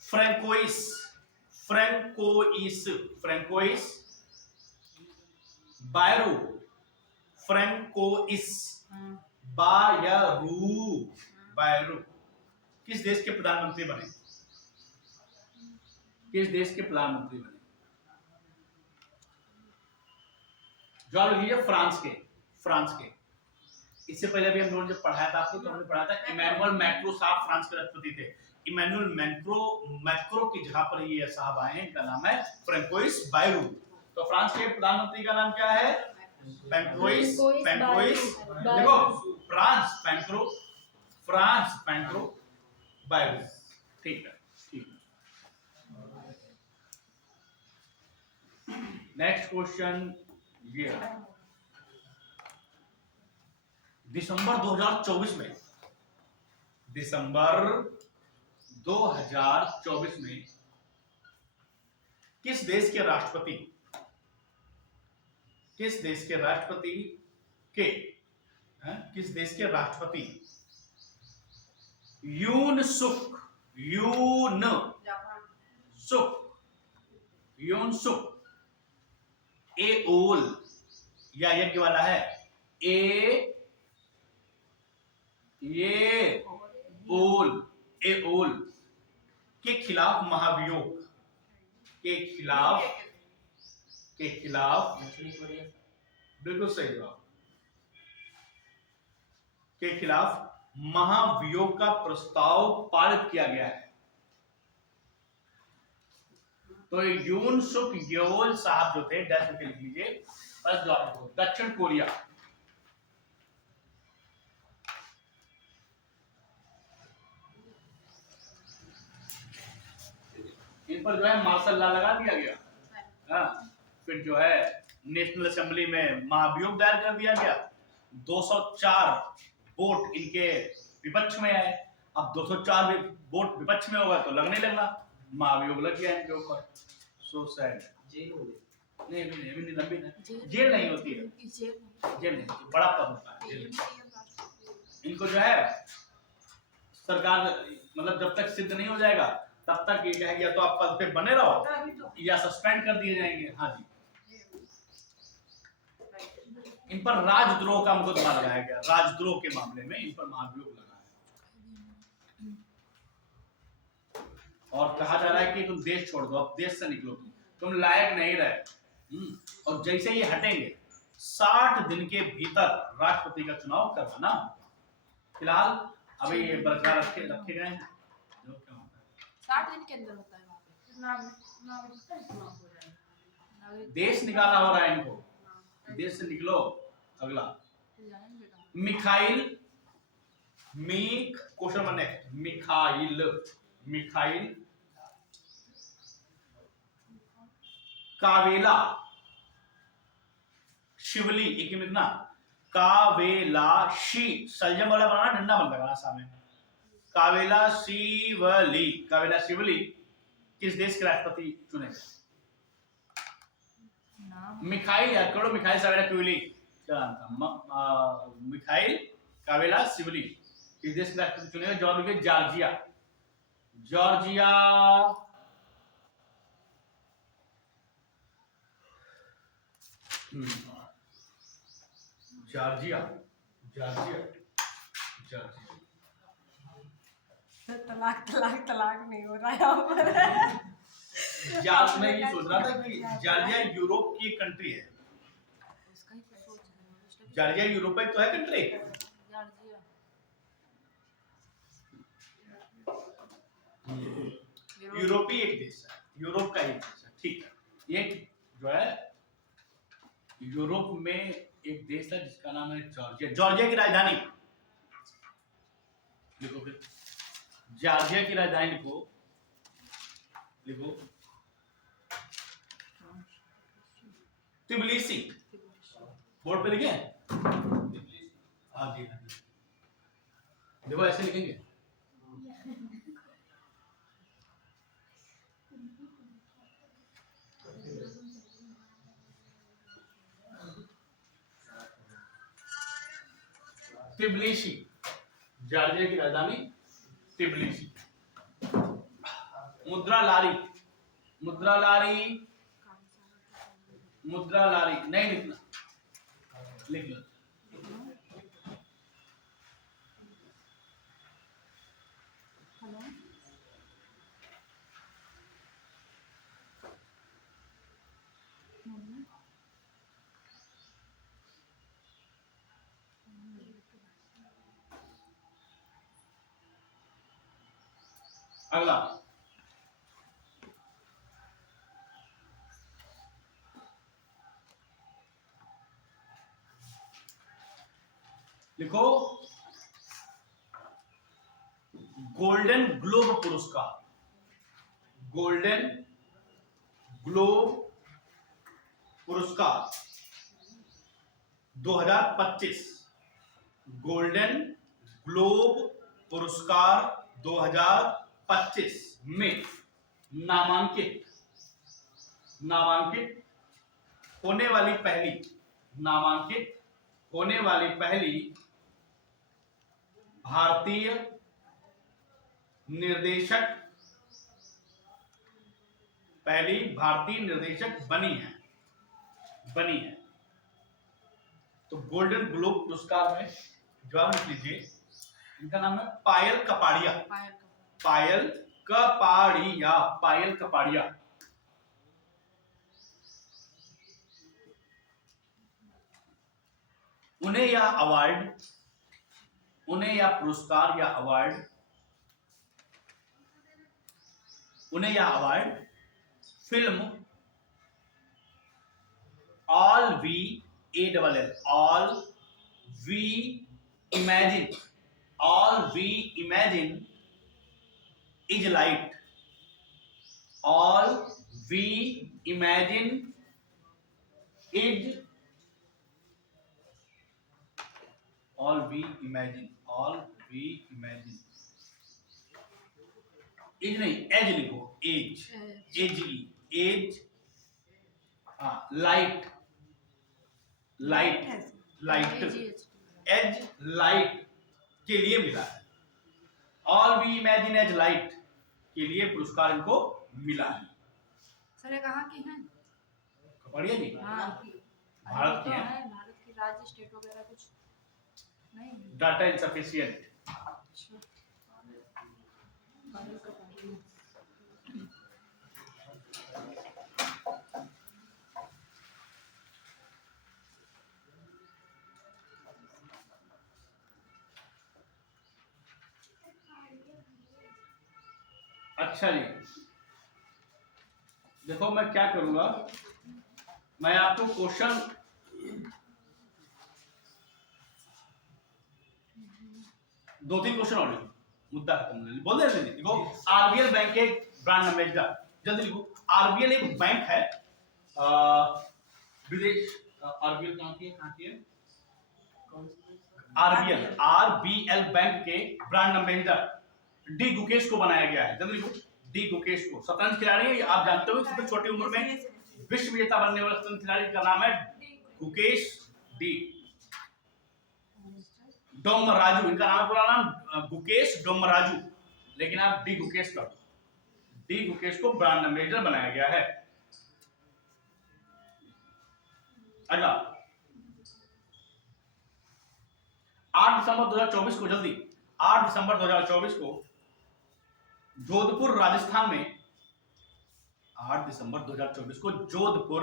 फ्रैंकोइस बायरू, फ्रैंकोइस बायरू किस देश के प्रधानमंत्री बने? किस देश के प्रधानमंत्री बने? जवाब लिखिए फ्रांस के। इससे पहले भी हम लोगों ने जब पढ़ाया था आपको, तो हमने पढ़ा था इमैनुअल मैक्रो साहब फ्रांस के राष्ट्रपति थे। इमैनुअल मैक्रो की जगह पर ये साहब आए हैं, इनका नाम है फ्रैंकोइस बायरू। तो फ्रांस के प्रधानमंत्री का नाम क्या है? फ्रैंकोइस देखो, फ्रांस पैंक्रो बायरू। ठीक है। नेक्स्ट क्वेश्चन ये है, दिसंबर 2024 में किस देश के राष्ट्रपति यून सुक एओल या यज्ञ वाला है एओल के खिलाफ महाभियोग के खिलाफ बिल्कुल सही जवाब, के खिलाफ महाभियोग का प्रस्ताव पारित किया गया है। तो यून सुक येओल साहब जो थे, डैश में लिख लीजिए, बस जवाब दक्षिण कोरिया। इन पर जो है मार्शल लॉ लगा दिया गया। हाँ, फिर जो है नेशनल असेंबली में महाभियोग दायर कर दिया गया। 204 वोट इनके विपक्ष में आए। अब 204 वोट विपक्ष में होगा तो लगने लगना, महाभियोग लग गया इनके ऊपर। So sad. जेल हो गई? नहीं, अभी नहीं लंबी ना, जेल नहीं होती है, जेल नहीं, बड़ा पद होता है जेल। इनको जो है सरकार मतलब जब तक सिद्ध नहीं हो जाएगा तब तक ये कहेगी या तो आप पद पे बने रहो या सस्पेंड कर दिए जाएंगे। हाँ जी, इन पर राजद्रोह का मुकदमा लगाया गया, राजद्रोह के मामले में इन पर महाभियोग लगा है और कहा जा रहा है कि तुम देश छोड़ दो, अब देश से निकलो, तुम लायक नहीं रहे। और जैसे ही हटेंगे 60 दिन के भीतर राष्ट्रपति का चुनाव करवाना। फिलहाल अभी ये बरकरार रखे गए हैं। जो क्या होता है 60 दिन के अंदर होता है वहाँ पे नागरिकता चुनाव हो रहा है। देश निकाला हो रहा है इनको, देश से निकलो। अगला Mikhail, question number next, Mikhail कावेला शिवली, एक ही मिनट ना, कावेलाशी, संयम वाला बनाना, डंडा मत लगाना सामने। कावेला शिवली किस देश के राष्ट्रपति चुने गए? मिखाइल याकड़ो, मिखाइल सावेलाशिवली, क्या नाम था? मिखाइल कावेलाशिवली किस देश के राष्ट्रपति चुने गए? जवाब लिखिए Georgia. Georgia Georgia Georgia Georgia तलाक नहीं हो रहा है यहाँ पर। मैं ये सोच रहा था कि जॉर्जिया यूरोप की एक कंट्री है। जॉर्जिया यूरोप में तो है कंट्री। यूरोपीय एक देश है, यूरोप का एक देश है, ठीक है। ये जो है यूरोप में एक देश है जिसका नाम है जॉर्जिया। जॉर्जिया की राजधानी लिखो, फिर जॉर्जिया की राजधानी लिखो तिबिलिसी। बोर्ड पे लिखे हाँ जी, देखो ऐसे लिखेंगे। तिबिलिसी, जॉर्जिया की राजधानी तिबिलिसी। मुद्रा लारी नहीं लिखना, लिख लो। अगला लिखो गोल्डन ग्लोब पुरस्कार। गोल्डन ग्लोब पुरस्कार 2025। गोल्डन ग्लोब पुरस्कार 2025 में नामांकित होने वाली पहली भारतीय निर्देशक बनी है। तो गोल्डन ग्लोब पुरस्कार में जवाब लिख लीजिए। इनका नाम है पायल कपाड़िया। उन्हें यह पुरस्कार या award film All We Imagine is Light is नहीं, एज लिखो, एज लाइट के लिए मिला है। All We Imagine as Light के लिए पुरस्कार इनको मिला है। सर ये कहाँ की हैं? कपाड़िया जी हाँ, भारत की हैं। भारत की राज्य स्टेट वगैरह कुछ नहीं? Data insufficient. अच्छा। भारत का पार्लियामेंट। अच्छा जी, देखो मैं क्या करूंगा, मैं आपको क्वेश्चन दो तीन क्वेश्चन और लिखो, मुद्दा खत्म बोल दे। देखो आरबीएल बैंक के ब्रांड एम्बेसडर, जल्दी लिखो। आरबीएल एक बैंक है, विदेश। आरबीएल कहाँ की है? आरबीएल बैंक के ब्रांड एम्बेसडर डी गुकेश को बनाया गया है। जल्दी लिखो, डी गुकेश को। शतरंज खिलाड़ी है, आप जानते हो, सबसे छोटी उम्र में विश्व विजेता बनने वाले शतरंज खिलाड़ी का नाम है गुकेश डी डोमराजू। इनका नाम पूरा नाम गुकेश डोमराजू, लेकिन आप डी गुकेश कर दो। डी गुकेश को ब्रांड एम्बेसडर बनाया गया है। अगला 8 दिसंबर 2024 को, जल्दी 8 दिसंबर 2024 को जोधपुर राजस्थान में, 8 दिसंबर 2024 को जोधपुर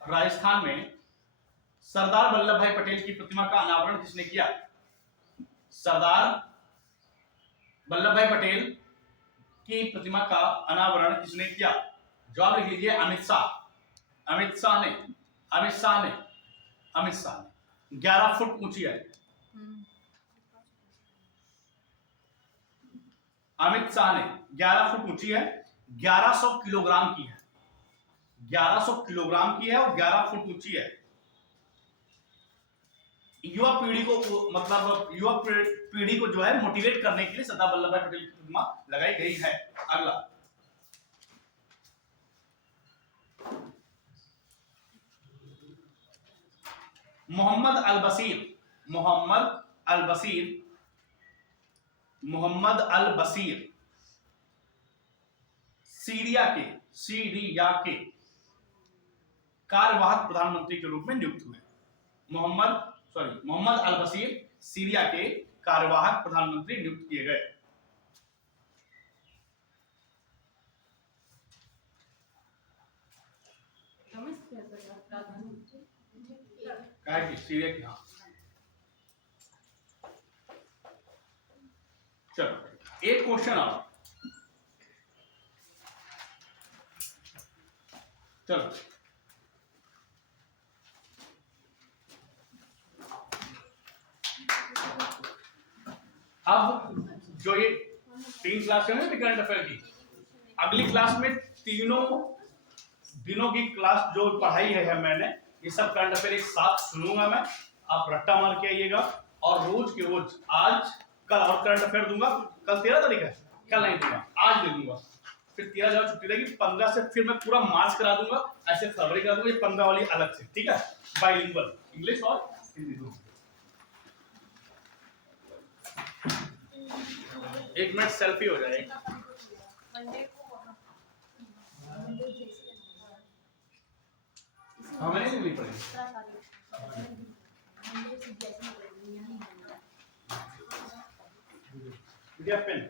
राजस्थान में सरदार वल्लभ भाई पटेल की प्रतिमा का अनावरण किसने किया? सरदार वल्लभ भाई पटेल की प्रतिमा का अनावरण किसने किया? जवाब लिख लीजिए, अमित शाह। अमित शाह ने 11 फुट ऊंची है। अमित शाह ने 11 फुट ऊंची है, 1100 किलोग्राम की है। 1100 किलोग्राम की है और 11 फुट ऊंची है। युवा पीढ़ी को, मतलब युवा पीढ़ी को जो है मोटिवेट करने के लिए सरदार वल्लभ भाई पटेल की प्रतिमा लगाई गई है। अगला मोहम्मद अल बशीर सीरिया के कार्यवाहक प्रधानमंत्री के रूप में नियुक्त हुए। मोहम्मद अल बशीर सीरिया के कार्यवाहक प्रधानमंत्री नियुक्त किए गए। सीरिया की, हाँ। चलो एक क्वेश्चन और, चलो अब जो ये 3 क्लास है ना करंट अफेयर की, अगली क्लास में तीनों दिनों की क्लास जो पढ़ाई है मैंने, ये सब करंट अफेयर एक साथ सुनूंगा मैं। आप रट्टा मार के आइएगा और रोज के रोज, आज कल और करंट अफेयर दूंगा। कल 13 तारीख है, कल नहीं दूंगा, आज दे दूंगा। फिर 13 जगह छुट्टी रहेगी, 15 से फिर मैं पूरा मार्च करा दूंगा, ऐसे फरवरी करा दूंगा। ये 15 वाली अलग से, ठीक है, बाइलिंगुअल इंग्लिश और हिंदी दूंगा। 1 मिनट सेल्फी हो जाएगी। हमें नहीं लेनी पड़ेगी। पेन